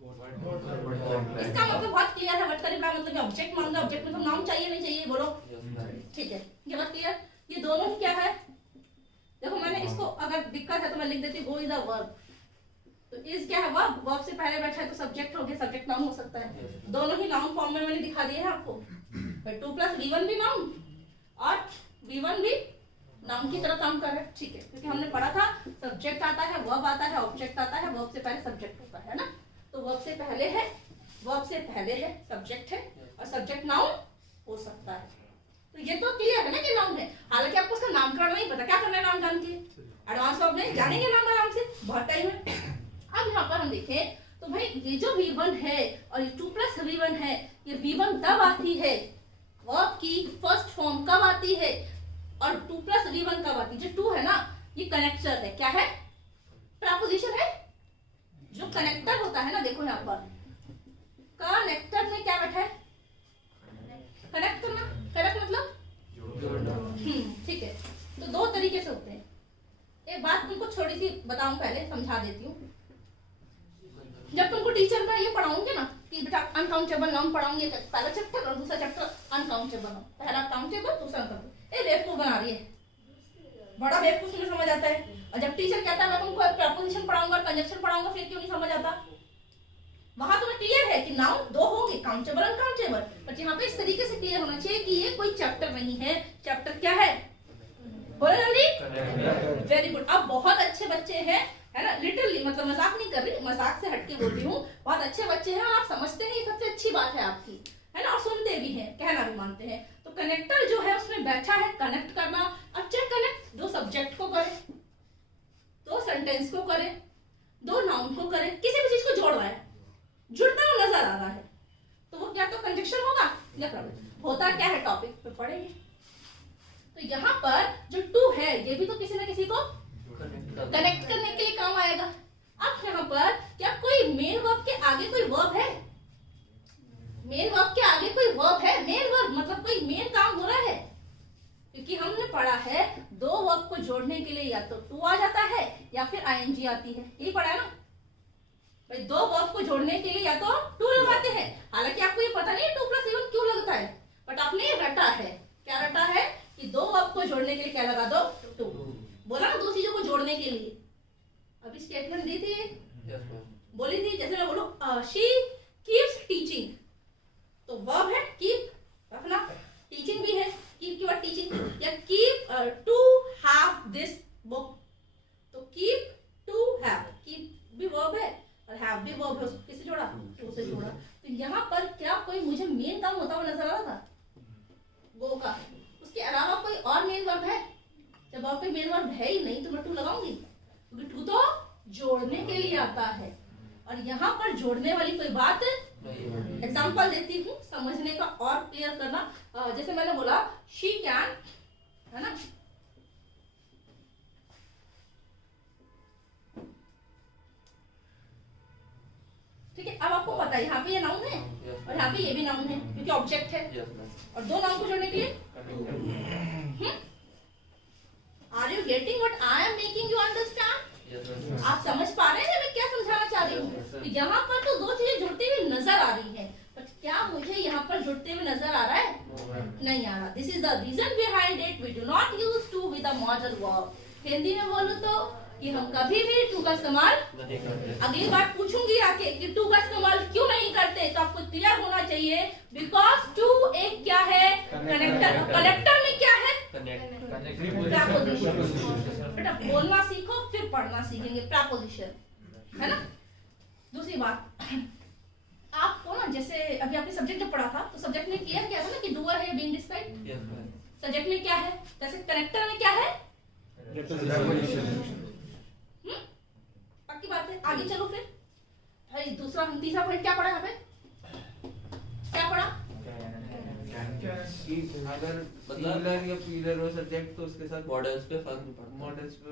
इसका मतलब बहुत क्लियर है, व्हाट का रिप्लाई मतलब ऑब्जेक्ट मांग रहा है, ऑब्जेक्ट मतलब नाउन चाहिए नहीं चाहिए, बोलो। ठीक है, ये बात क्लियर। ये दोनों ही क्या है, देखो मैंने इसको अगर दिक्कत है तो मैं लिख देती हूँ गो इज अ वर्ब। तो इज क्या है, वर्ब, वर्ब से पहले बैठा है तो सब्जेक्ट हो गया, सब्जेक्ट नाउन हो सकता है। दोनों ही नाउन फॉर्म में मैंने दिखा दिए हैं आपको। भाई 2 + V1 भी नाउन और V1 भी नाउन की तरह काम कर रहा है। ठीक है, क्योंकि हमने पढ़ा था सब्जेक्ट आता है, वर्ब आता है, ऑब्जेक्ट आता है, वर्ब से पहले सब्जेक्ट होता है ना। तो वर्ब से पहले है, वर्ब से पहले है, सब्जेक्ट है, और सब्जेक्ट नाउन हो सकता है। तो ये तो क्लियर है ना कि नाउन है। हालांकि आपको उसका नामकरण नहीं पता, क्या करना है नाम जान के, एडवांस वर्ब नहीं जानेंगे नाम आराम से, बहुत टाइम है। अब यहाँ पर हम देखें तो भाई ये जो V1 है और ये 2 + V1 है, ये V1 तब आती है, वर्ब की फर्स्ट फॉर्म कब आती है, और 2 + V1 कब आती है। जो 2 है ना, ये कनेक्टर है, क्या है, प्रपोजिशन है। जो कनेक्टर होता है ना, देखो यहाँ पर कनेक्टर में क्या बैठा है, कनेक्ट करना, कनेक्ट मतलब ठीक है। तो 2 तरीके से होते हैं। एक बात तुमको छोटी सी बताऊं, पहले समझा देती हूँ। जब तुमको टीचर में ये पढ़ाऊंगे ना कि बेटा अनकाउंटेबल नाउन पढ़ाऊंगे, पहला चैप्टर और दूसरा चैप्टर अनकाउंटेबल नाउन, पहला काउंटेबल दूसरा अनकाउंटेबल, ये बेवकूफ बना रही है, बड़ा बेवकूफ में समझ आता है। और जब टीचर कहता है मैं तुमको प्रपोजिशन पढ़ाऊंगा और कंजक्शन पढ़ाऊंगा, फिर क्यों नहीं समझ आता। वहां तुम्हें क्लियर है कि नाउन 2 होंगे, काउंटेबल अनकाउंटेबल, बट यहाँ पे इस तरीके से क्लियर होना चाहिए कि ये कोई चैप्टर नहीं है। चैप्टर क्या है, बोलो जल्दी। Very good. अब बहुत अच्छे बच्चे हैं, है ना, लिटरली, मतलब मजाक नहीं कर रही, मजाक से हटके बोल रही हूँ, बहुत अच्छे बच्चे हैं और आप समझते हैं, ये सबसे अच्छी बात है आपकी, है ना, और सुनते भी हैं, कहना भी मानते हैं। तो कनेक्टर जो है उसमें बैठा है कनेक्ट करना। अब चाहे कनेक्ट 2 सब्जेक्ट को करे, 2 सेंटेंस को करे, 2 नाउन को करे, किसी भी चीज को जोड़ रहा है, जुड़ता हुआ नजर आ रहा है, तो वो क्या तो कंजक्शन होगा या प्रपोजिशन होता। क्या है, टॉपिक पे पढ़ेंगे। तो यहाँ पर जो 2 है, ये भी तो किसी ना किसी को कनेक्ट करने के लिए काम आएगा। अब यहाँ पर क्या कोई मेन वर्ब के आगे कोई वर्ब है, मेन वर्ब के आगे कोई वर्ब है, मेन वर्ब मतलब कोई मेन काम हो रहा है, क्योंकि हमने पढ़ा है 2 वर्ब को जोड़ने के लिए या तो 2 आ जाता है या फिर ing आती है, यही पढ़ा है ना भाई। 2 वर्ब को जोड़ने के लिए या तो 2 लगाते हैं। हालांकि आपको ये पता नहीं है 2 + V1 क्यों लगता है, बट आपने ये रटा है, क्या रटा है कि 2 वर्ब को जोड़ने के लिए क्या लगा दो, 2। बोला ना 2 चीजों को जोड़ने के लिए। अभी स्टेटमेंट दी थी, बोली थी, जैसे मैं बोलूं शी कीप्स टीचिंग, तो वर्ब है कीप, रखना, टीचिंग भी है, कीप की वर्ड टीचिंग, या keep to have this book, तो कीप टू हैव, कीप भी वर्ब है और हैव भी वर्ब है, उसको किससे जोड़ा, टू से जोड़ा। तो यहाँ पर क्या कोई मुझे मेन काम होता हुआ नजर आ रहा था गो का, उसके अलावा कोई और मेन वर्ब है। जब और कोई मेन वर्ब है ही नहीं तो मैं 2 लगाऊंगी, क्योंकि 2 तो जोड़ने के लिए आता है और यहाँ पर जोड़ने वाली कोई बात एग्जाम्पल देती हूँ समझने का और क्लियर करना। जैसे मैंने बोला शी कैन, है ना, ठीक है। अब आपको पता है यहाँ पे ये नाउन है और यहाँ पे ये भी नाउन है क्योंकि ऑब्जेक्ट है, और दो नाउन को जोड़ने के लिए are you getting what I am making you understand? आप समझ पा रहे हैं मैं क्या समझाना चाह रही हूँ? कि यहाँ पर तो दो चीजें जुड़ती हुई नजर आ रही है, बट क्या मुझे यहाँ पर जुड़ते हुए नजर आ रहा है? नहीं आ रहा। This is the reason behind it we do not use to with the modal verb. Hindi में बोलूं तो कि हम कभी भी टू का इस्तेमाल, अगली बार पूछूंगी आके कि टू का इस्तेमाल क्यों नहीं करते, तो आपको क्लियर होना चाहिए बिकॉज टू एक क्या है? कनेक्टर। कनेक्टर में क्या है? प्रेपोजिशन। बेटा बोलना सीखो फिर पढ़ना सीखेंगे, प्रेपोजिशन, है ना। दूसरी बात, आपको ना जैसे अभी आपने सब्जेक्ट जब पढ़ा था तो सब्जेक्ट में क्लियर किया था ना कि डूअर है बीइंग डिस्क्राइब्ड। सब्जेक्ट में क्या है? जैसे कनेक्टर में क्या है? पक्की बात है। आगे चलो फिर। भाई दूसरा हम तीसरा पॉइंट क्या पढ़ा यहाँ पे? क्या पढ़ा? अगर सिंगुलर या प्लूरल हो सब्जेक्ट तो उसके साथ मॉडल्स पे फर्क नहीं पड़ता। मॉडल्स पे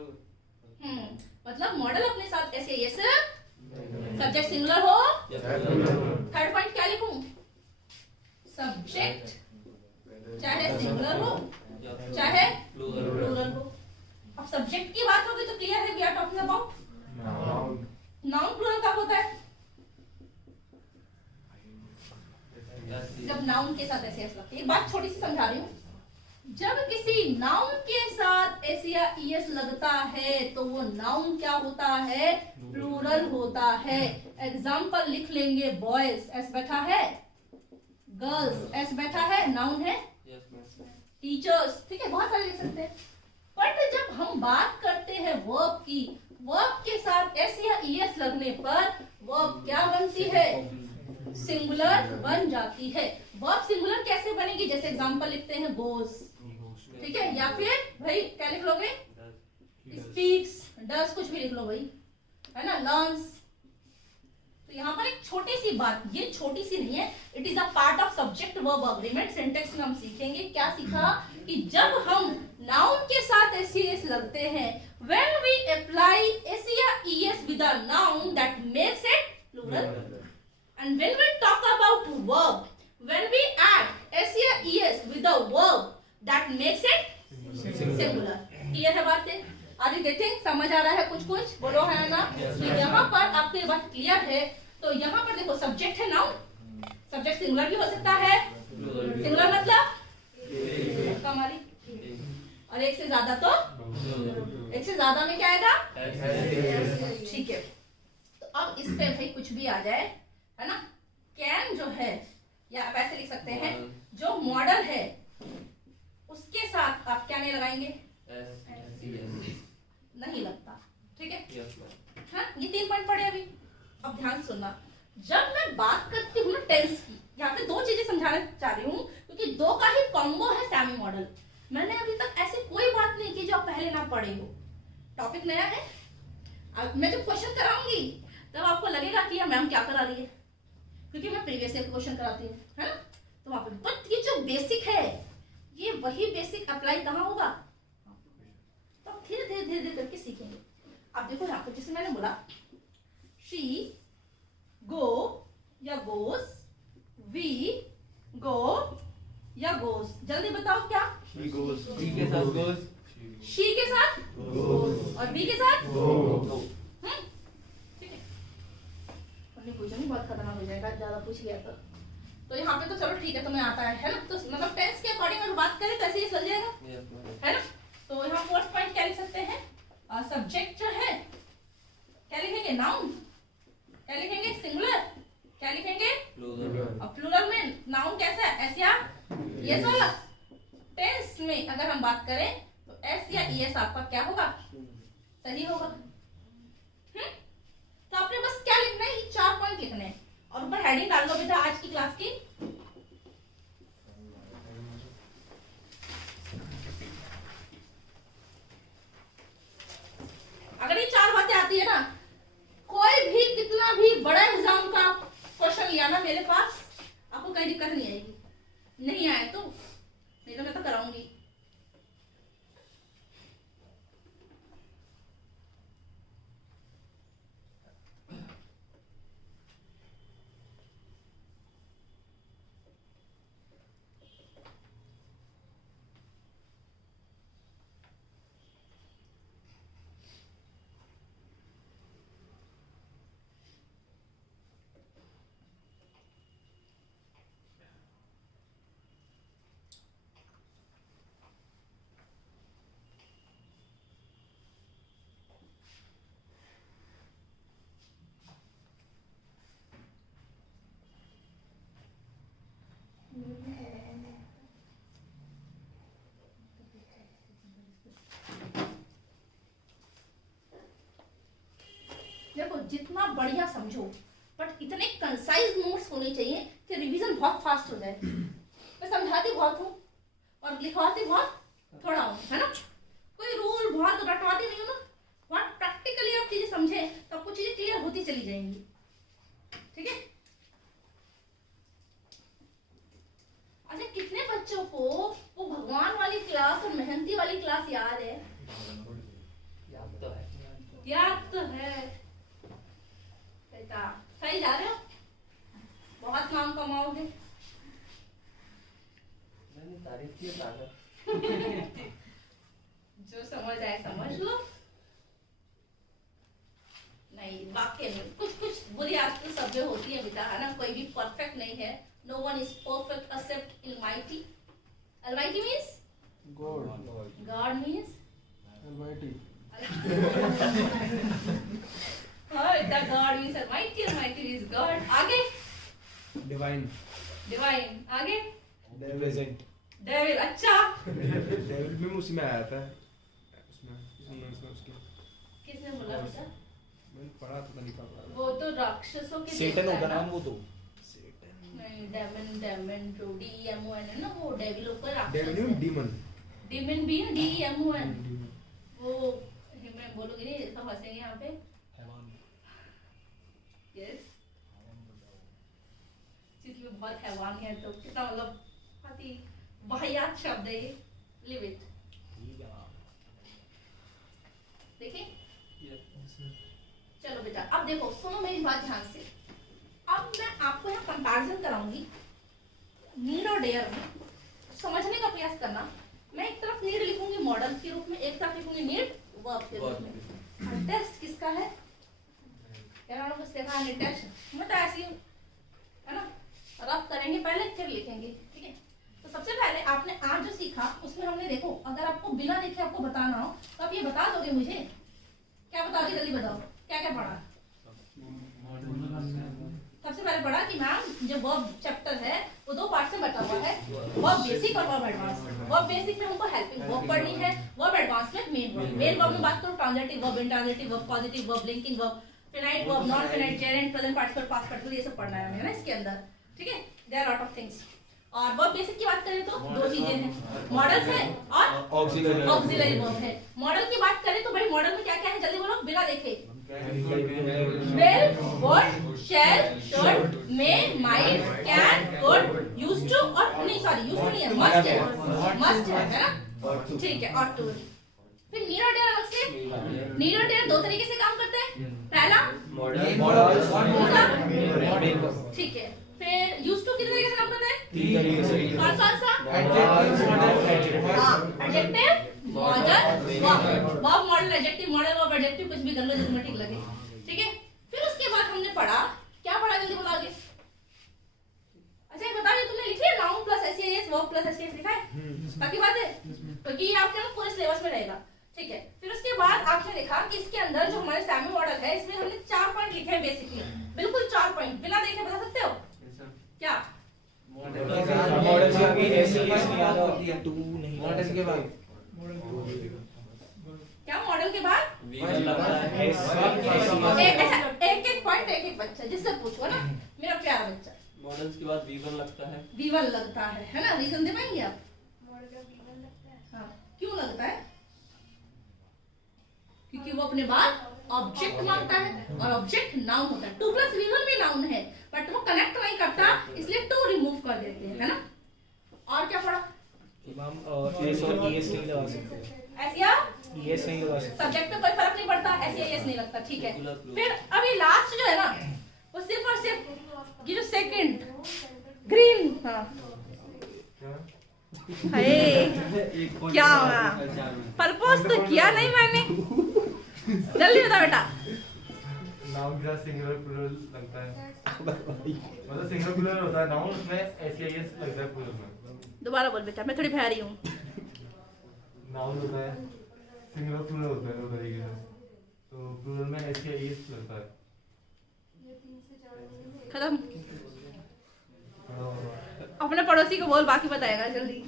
मतलब मॉडल अपने साथ ऐसे ये सब्जेक्ट सिंगुलर हो। थर्ड पॉइंट क्या लिखूं? सब्जेक्ट चाहे सिंगुलर हो चाहे प्लूरल हो। अब सब्जेक्ट की बात होगी तो क्लियर है we are talking about noun. Plural कब होता है? जब नाउन के साथ ऐसे लगता है। एक बात छोटी सी समझा रही हूँ, जब किसी नाउन के साथ एस या ईएस लगता है तो वो नाउन क्या होता है? प्लूरल होता है। एग्जाम्पल लिख लेंगे, बॉयज एस बैठा है, गर्ल्स एस बैठा है, नाउन है। टीचर्स, ठीक है, बहुत सारे लिख सकते हैं। बट जब हम बात करते हैं वर्ब की, वर्ब के साथ एस या ईएस लगने पर वर्ब क्या बनती है? सिंगुलर बन जाती है। वर्ब सिंगुलर कैसे बनेगी? जैसे एग्जांपल लिखते हैं गोस, ठीक है, या फिर भाई क्या लिख लोगे? स्पीक्स, डस, कुछ भी लिख लो भाई, है ना, लर्न्स। तो यहाँ पर एक छोटी सी बात, ये छोटी सी नहीं है, it is a part of subject verb agreement. Syntax में हम सीखेंगे, क्या सीखा? कि जब हम नाउन के साथ एस एस लगते हैं, when we apply s या es with a noun that makes it plural, and when we talk about verb, when we add s या es with a verb that makes it singular। Clear है बात? Are you getting? समझ आ रहा है कुछ कुछ? बोलो है ना। तो यहाँ पर आपको ये बात क्लियर है। तो यहाँ पर देखो सब्जेक्ट है नाउन, सब्जेक्ट सिंगुलर भी हो सकता है। सिंगुलर मतलब हमारी, और एक से ज्यादा तो एक से ज्यादा में क्या आएगा? ठीक है। तो अब इस पे भाई कुछ भी आ जाए, है ना, कैन जो है, या आप ऐसे लिख सकते हैं, जो मॉडल है उसके साथ आप क्या नहीं लगाएंगे? नहीं लगता, ठीक है। हाँ, ये 3 पॉइंट पढ़े अभी। अब ध्यान सुनना, जब मैं बात करती हूँ ना टेंस की, यहाँ पे 2 चीजें समझाना चाह रही हूँ क्योंकि 2 का ही कॉम्बो है सेमी मॉडल। मैंने अभी तक ऐसी कोई बात नहीं की जो आप पहले ना पढ़े हो। टॉपिक नया है। अब मैं जब क्वेश्चन कराऊंगी तब आपको लगेगा कि यार मैम क्या करा रही है, क्योंकि मैं प्रीवियस ईयर क्वेश्चन कराती हूँ, है ना। तो वहां पे बट ये जो बेसिक है, ये वही बेसिक अप्लाई कहाँ होगा? तो धीरे धीरे धीरे धीरे करके सीखेंगे। अब देखो यहाँ पे जैसे मैंने बोला शी गो या गोस, वी गो या गोस। जल्दी बताओ क्या? शी गोस, शी के साथ गोस, शी के साथ गोस और वी के साथ गो। ठीक है, हमने पूछा नहीं, बहुत खतरनाक हो जाएगा ज्यादा पूछ लिया तो यहाँ पे तो चलो ठीक है, तुम्हें आता है ना। तो मतलब टेंस के अकॉर्डिंग अगर बात करें तो ऐसे ही चल जाएगा, है ना। तो यहाँ फोर्थ पॉइंट क्या लिख सकते हैं? सब्जेक्ट जो है क्या लिखेंगे? नाउन। क्या लिखेंगे? सिंगुलर। क्या लिखेंगे? अब प्लूरल में नाउन कैसा है? एस या ईएस वाला। टेंस में अगर हम बात करें तो एस या ईएस आपका क्या होगा? सही होगा। तो आपने बस क्या लिखना है? ये 4 पॉइंट लिखने हैं और ऊपर हेडिंग डाल दो बेटा आज की क्लास की। अगर ये 4 बातें आती है ना, कोई भी कितना भी बड़ा एग्जाम का क्वेश्चन क्वेश्चन लिया ना मेरे पास, आपको कोई दिक्कत नहीं आएगी। नहीं आए तो, नहीं तो मैं तो कराऊंगी। देखो जितना बढ़िया समझो, बट इतने कंसाइज नोट्स होने चाहिए कि रिवीजन बहुत फास्ट हो जाए। मैं समझाती बहुत हूँ और लिखवाती बहुत थोड़ा हूँ, है ना? कोई रूल बहुत रटवाती नहीं हूँ ना, बहुत प्रैक्टिकली आप चीजें समझे तो आपको चीजें क्लियर होती चली जाएंगी। ठीक है? अच्छा, कितने बच्चों को वो भगवान वाली क्लास और मेहनती वाली क्लास याद है? याद तो है। याद तो है बेटा, सही जा रहे हो, बहुत नाम कमाओगे। मैंने तारीफ की ताकत। जो समझ आए समझ लो, नहीं वाकई में कुछ कुछ बुरी आदतें सब में होती है बेटा, है ना? कोई भी परफेक्ट नहीं है। No one is perfect except Almighty. Almighty means God. God means Almighty. हाँ बेटा, God means Almighty, Almighty means God. आगे Divine. Divine, आगे Present. Devil, अच्छा Devil भी उसी में आया था, उसमें उसके किसने बोला बेटा? मैंने पढ़ा था, नहीं पढ़ा। वो तो राक्षसों के सेटन जैसा है होगा ना? नाम वो तो। नहीं, डेमन जो DEMON है ना, वो डेविल ऊपर राक्षस Devil है। नहीं, demon. डेमन भी है DEMON। Demon. वो मैं बोलूंगी नहीं तो हंसेंगे यहाँ पे। यस, जिसमें बहुत हैवान है तो कितना मतलब बहुत ही वाहियात शब्द है ये। Live it. देखिए, चलो बेटा अब देखो, सुनो मेरी बात ध्यान से। अब मैं आपको यहाँ कंपैरिजन कराऊंगी नीड और डेयर में, समझने का प्रयास करना। मैं एक तरफ नीड लिखूंगी मॉडल के रूप में, एक तरफ लिखूंगी नीड वर्ब के रूप में। टेस्ट किसका है? क्या कुछ देखा है टेस्ट? मैं तो ऐसी हूँ, है ना? रब करेंगे पहले फिर लिखेंगे, ठीक है? तो सबसे पहले आपने आज जो सीखा उसमें हमने देखो, अगर आपको बिना देखे आपको बताना हो तो आप ये बता दोगे मुझे? क्या बताओगे? जल्दी बताओ, क्या क्या पढ़ा? सबसे पहले पढ़ा कि मैम जो वर्ब चैप्टर है वो दो पार्ट में बटा हुआ है, वर्ब बेसिक और वर्ब एडवांस। वर्ब बेसिक में हमको हेल्पिंग वर्ब पढ़नी है, वर्ब एडवांस में मेन वर्ब। मेन वर्ब में बात करो transitive verb, intransitive verb, positive verb, linking verb, finite verb, non finite, Geraint, present participle, past participle, ये सब पढ़ना है हमें ना इसके अंदर, ठीक है? There are lot of things. और वर्ब बेसिक की बात करें तो दो चीजें हैं, मॉडल्स है और ऑक्सिलरी वर्ब है। मॉडल की बात करें तो भाई मॉडल में क्या क्या है? जल्दी बोलो बिना देखे। will, would, shall, should, may, might, can, could, used to और नहीं सॉरी used to नहीं है, must है ना? ठीक है, और to। फिर नीड और डेयर अलग से। नीड और डेयर दो तरीके से काम करते हैं। पहला मॉडल, ठीक है। फिर used to कितने तरीके से काम करता है? तीन तरीके से। कौन सा? Adjective, model, verb. Verb, model, adjective, model, verb, adjective, कुछ भी कर लो जिसमें ठीक लगे, ठीक है? फिर उसके बाद हमने पढ़ा, क्या पढ़ा जल्दी बोलो आगे। अच्छा ये बताओ, ये तुमने लिखी है noun plus SES, verb plus SES लिखा है? बाकी बात है क्योंकि ये आपके ना पूरे सिलेबस में रहेगा, ठीक है? फिर उसके बाद आपने लिखा कि इसके अंदर जो हमारे सैमी मॉडल है इसमें हमने 4 पॉइंट लिखे हैं बेसिकली, बिल्कुल 4 पॉइंट, बिना देखे बता सकते हो क्या? मॉडल से आगे एसईएस नहीं आता, टू नहीं। मॉडल के बाद क्या मॉडल के बाद? वीवन लगता है। एक एक पॉइंट एक एक बच्चा जिससे पूछो ना, मेरा प्यारा बच्चा। मॉडल्स के बाद वीवन लगता है। वीवन लगता है ना? रीजन दे पाएंगे आप? हाँ, क्यों लगता है? क्योंकि वो अपने बाद ऑब्जेक्ट मांगता है और ऑब्जेक्ट नाउन होता है। 2 + V1 भी नाउन है, बट वो कनेक्ट नहीं करता, इसलिए टू रिमूव कर देते हैं, है ना। और क्या पढ़ा? मैम एस और ईएस नहीं लगा सकते, ऐसे या ईएस नहीं लगा सकते। सब्जेक्ट पे कोई फर्क नहीं पड़ता, ऐसे एस नहीं लगता, ठीक है। फिर अभी लास्ट जो है ना, वो सिर्फ और सिर्फ ये जो सेकंड ग्रीन, हाँ हाय क्या हुआ, प्रपोज तो किया नहीं मैंने, जल्दी बता बेटा। नाउन के साथ सिंगुलर प्लूरल लगता है, मतलब सिंगुलर प्लूरल होता है नाउन, उसमें एस लगता है प्लूरल में। दोबारा बोल बेटा, मैं थोड़ी भैरी हूँ। नाउन होता है सिंगुलर प्लूरल होता है दो तरीके से, तो प्लूरल में एस लगता है। खत्म। अपने पड़ोसी को बोल, बाकी बताएगा जल्दी।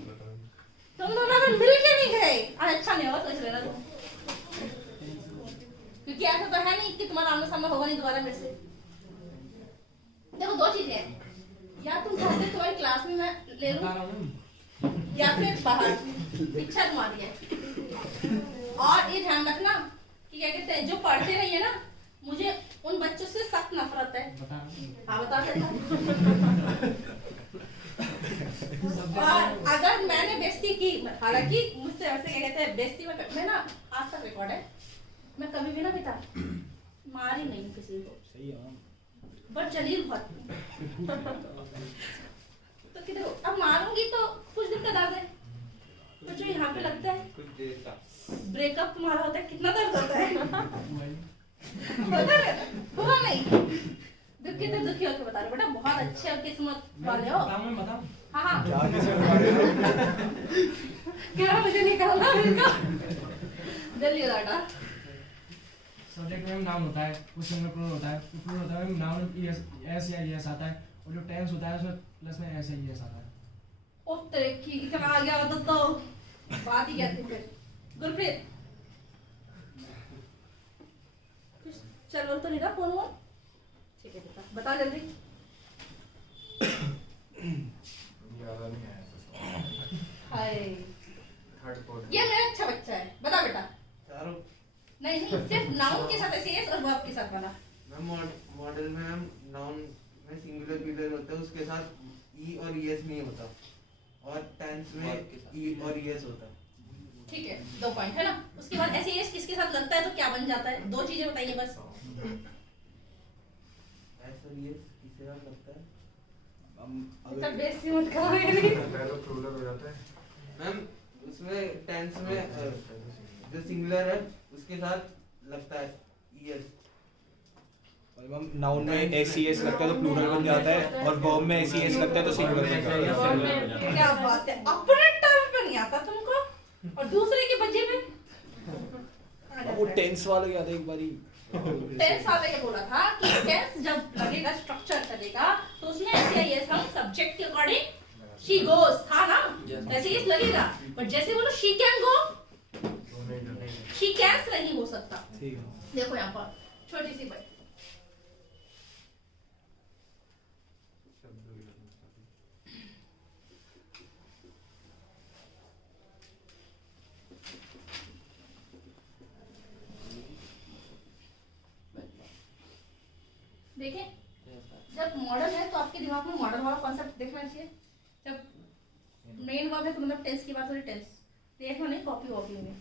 तुम दोनों अगर मिल के नहीं गए आज अच्छा नहीं होगा, सोच लेना तुम, क्योंकि ऐसा तो है नहीं कि तुम्हारा आमने सामने होगा नहीं दोबारा मेरे से। देखो दो चीजें हैं, या तुम चाहते तुम्हारी क्लास में मैं ले लूं, या फिर बाहर इच्छा तुम्हारी है। और ये ध्यान रखना कि क्या कहते हैं, जो पढ़ते नहीं है ना, मुझे उन बच्चों से सख्त नफरत है। हाँ बता सकता। और अगर मैंने बेइज्जती की, हालांकि मुझसे ऐसे क्या कहते हैं बेइज्जती में ना आज तक रिकॉर्ड है, मैं कभी भी ना बेटा मारी नहीं किसी को, सही है मैम, बट जलील बहुत। तो कि देखो अब मारूंगी तो कुछ दिन का दर्द है, तो जो यहाँ पे लगता है कुछ देर का ब्रेकअप तुम्हारा होता है, कितना दर्द होता है। हुआ नहीं, दुख कितने दुखी होकर बता रहे हो बेटा, बहुत अच्छे और किस्मत वाले हो। हाँ हाँ क्या किसी को बता रहे हो? क्या मुझे निकालना बिल्कुल, जल्दी बता बेटा। सब्जेक्ट में नाउन होता है, वो सिंगुलर प्लूरल होता है, प्लूरल होता है नाउन एस या ईएस आता है, और जो टेंस होता है उसमें प्लस में एस या ईएस आता है। ओ तेरे की इतना आ गया होता तो बात ही क्या थी फिर। गुरप्रीत चल बोल तो नहीं रहा फोन वो, ठीक है बेटा बता जल्दी। हाय ये मेरा अच्छा बच्चा है, बता बेटा। चारों नहीं नहीं, सिर्फ नाउन के साथ एस और वर्ब के साथ वाला। मैम मॉडल में हम नाउन में सिंगुलर प्लूरल होता है, उसके साथ ई और ईएस नहीं होता, और टेंस में ई और ईएस होता है। ठीक है, 2 पॉइंट है ना। उसके बाद ऐसे एस किसके साथ लगता है तो क्या बन जाता है, 2 चीजें बताइए बस। एस और ईएस किसके साथ लगता है? इतना बेइज्जती मत करो मेरी। पहले प्लूरल हो जाता है मैम उसमें टेंस में जो सिंगुलर है उसके साथ लगता है ईएस। और मैम नाउन में एस ईएस लगता है तो प्लूरल बन जाता है, और वर्ब में एस ईएस लगता है तो सिंगुलर बन जाता है। क्या बात है, अपने टर्म पे नहीं आता तुमको और दूसरे के बच्चे पे। वो टेंस वाला याद है एक बारी, टेंस वाले ये बोला था कि टेंस जब लगेगा स्ट्रक्चर चलेगा तो उसमें ऐसे ये हम सब्जेक्ट के अकॉर्डिंग शी गोस था ना, ऐसे ये लगेगा। बट जैसे बोलो she can go, she cans नहीं हो सकता। ठीक है। देखो यहाँ पर छोटी सी बात, देखिए जब मॉडल है तो आपके दिमाग में मॉडल वाला कॉन्सेप्ट देखना चाहिए। जब मेन वर्ब है तो मतलब टेंस की बात हो रही, टेंस देखना नहीं, कॉपी वॉपी में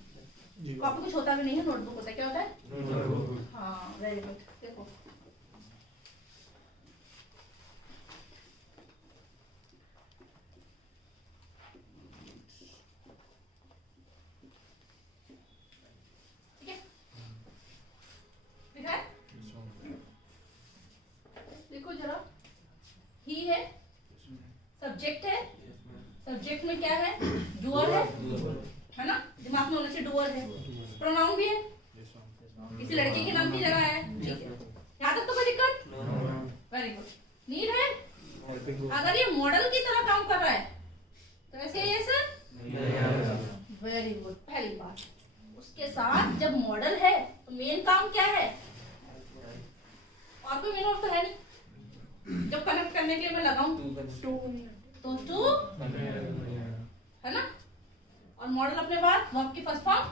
कॉपी कुछ होता भी नहीं है, नोटबुक होता है। क्या होता है? हाँ वेरी गुड। देखो ठीक है, दिखा है? देखो जरा, ही है, सब्जेक्ट है, सब्जेक्ट में क्या है, डूअर है ना, दिमाग में होना चाहिए डूअर है। प्रोनाउन भी है, किसी लड़के के नाम की जगह है, ठीक है, यहाँ तक तो कोई दिक्कत? Very good. नीड है, अगर ये मॉडल की तरह काम कर रहा है तो ऐसे ये सर वेरी गुड। पहली बात, उसके साथ जब मॉडल है तो मेन काम क्या है, और कोई मेन वर्ब तो है नहीं। जब कनेक्ट करने के लिए मैं लगाऊं तो टू है ना, और मॉडल अपने बाद वर्ब की फर्स्ट फॉर्म,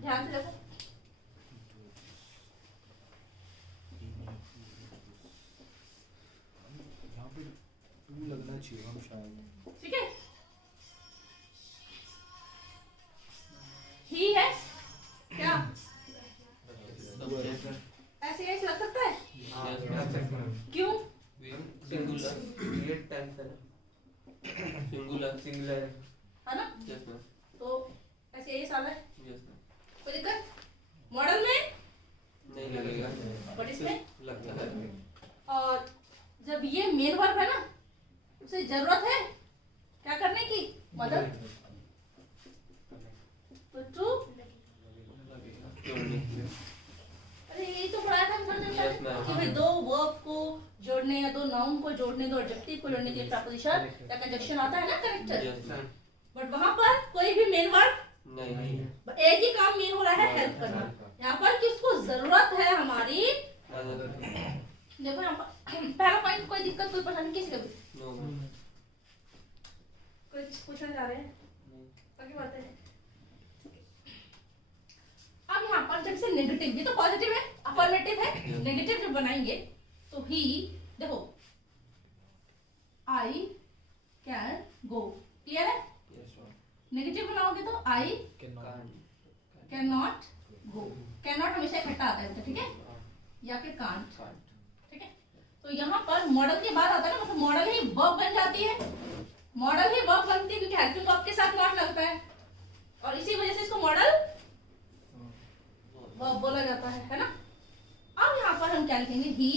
ध्यान से देखो ठीक है, ही है क्या ऐसे ऐसे लग सकता है? क्यों? सिंगुलर ये टेंस है सिंगुलर है ना? यस मैम तो ऐसे यही साल है, यस मैम कोई दिक्कत? मॉडल में नहीं लगेगा बट इसमें लगता है और जब ये मेन वर्ब है ना, उसे जरूरत है क्या करने की? मदद। तो टू, अरे यही तो पढ़ाया था Yes, ma'am. कि भाई दो वर्ब को जोड़ने या दो नाउन को जोड़ने, दो एडजेक्टिव को जोड़ने के लिए प्रपोजिशन या कंजक्शन आता है ना, कनेक्टर। यस मैम बट वहां पर कोई भी मेन वर्ब, नहीं एक ही काम मेन हो रहा है, हेल्प करना। यहाँ पर किसको जरूरत है? हमारी। देखो यहाँ पर पहला पॉइंट, कोई दिक्कत कोई परेशानी किसी का भी? नो कुछ पूछना चाह रहे हैं? बाकी बातें हैं। अब यहाँ पर जब से नेगेटिव, ये तो पॉजिटिव है, अफर्मेटिव है, नेगेटिव जब बनाएंगे तो ही, देखो आई कैन गो, क्लियर है? नेगेटिव बनाओगे तो I can not go. Can not हमेशा इकट्ठा आता है, ठीक है, या फिर कांट, ठीक है। तो यहाँ पर मॉडल के बाद आता है ना, मतलब मॉडल ही वर्ब बन जाती है, मॉडल ही वर्ब बनती है क्योंकि हेल्पिंग वर्ब के साथ नॉट लगता है और इसी वजह से इसको मॉडल वर्ब बोला जाता है ना। अब यहाँ पर हम क्या लिखेंगे? He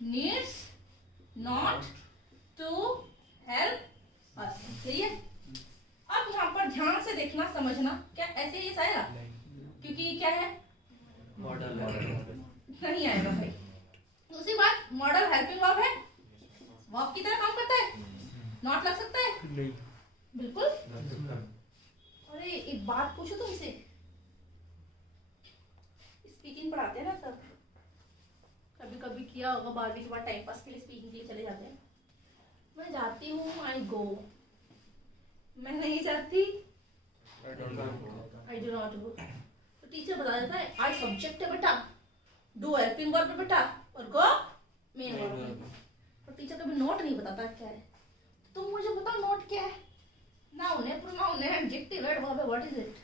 needs not to help us, सही है। अब यहाँ पर ध्यान से देखना, समझना, क्या ऐसे ही आएगा? क्योंकि क्या है, मॉडल नहीं आएगा भाई। दूसरी बात, मॉडल हेल्पिंग वर्ब है, वर्ब की तरह काम करता है, नॉट लग सकता है? नहीं, बिल्कुल। अरे एक बात पूछो तुमसे, स्पीकिंग पढ़ाते हैं ना सब, कभी कभी किया होगा 12वीं के बाद टाइम पास के लिए स्पीकिंग के लिए चले जाते हैं। मैं जाती हूँ, आई गो। मैं नहीं जाती, आई डू नॉट गो। तो टीचर बता देता है आई सब्जेक्ट है बेटा, डू हेल्पिंग वर्ब है बेटा, और गो मेन वर्ब है। तो टीचर कभी नोट नहीं बताता क्या है। तुम मुझे बताओ नोट क्या है? नाउन है, प्रोनाउन है, एडजेक्टिव है, वर्ब है, व्हाट इज इट?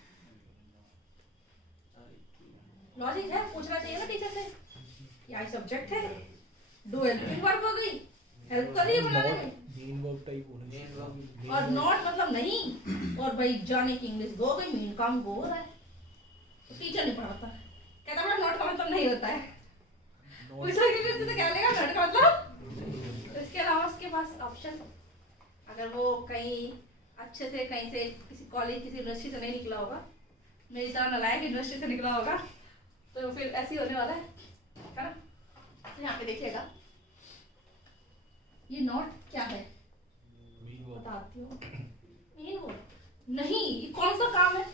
लॉजिक है, पूछना चाहिए ना टीचर से। ये आई सब्जेक्ट है, डू हेल्पिंग वर्ब हो गई, हेल्प कर रही है बनाने में, मेन वर्ब टाइप होना चाहिए। और नॉट मतलब नहीं, और भाई जाने की इंग्लिश गो गई, मेन काम गो हो रहा है। तो टीचर नहीं पढ़ाता, कहता है नॉट का मतलब नहीं होता है। पूछा कि तो क्या लेगा नॉट का मतलब? तो इसके अलावा उसके पास ऑप्शन, अगर वो कहीं अच्छे से, कहीं से किसी कॉलेज, किसी यूनिवर्सिटी से नहीं निकला होगा, मेरी तरह नालायक यूनिवर्सिटी से निकला होगा, तो फिर ऐसे ही होने वाला है ना। तो यहाँ पे देखिएगा, ये नॉट क्या है बताती हूँ। मेन वर्ब नहीं, ये कौन सा काम है?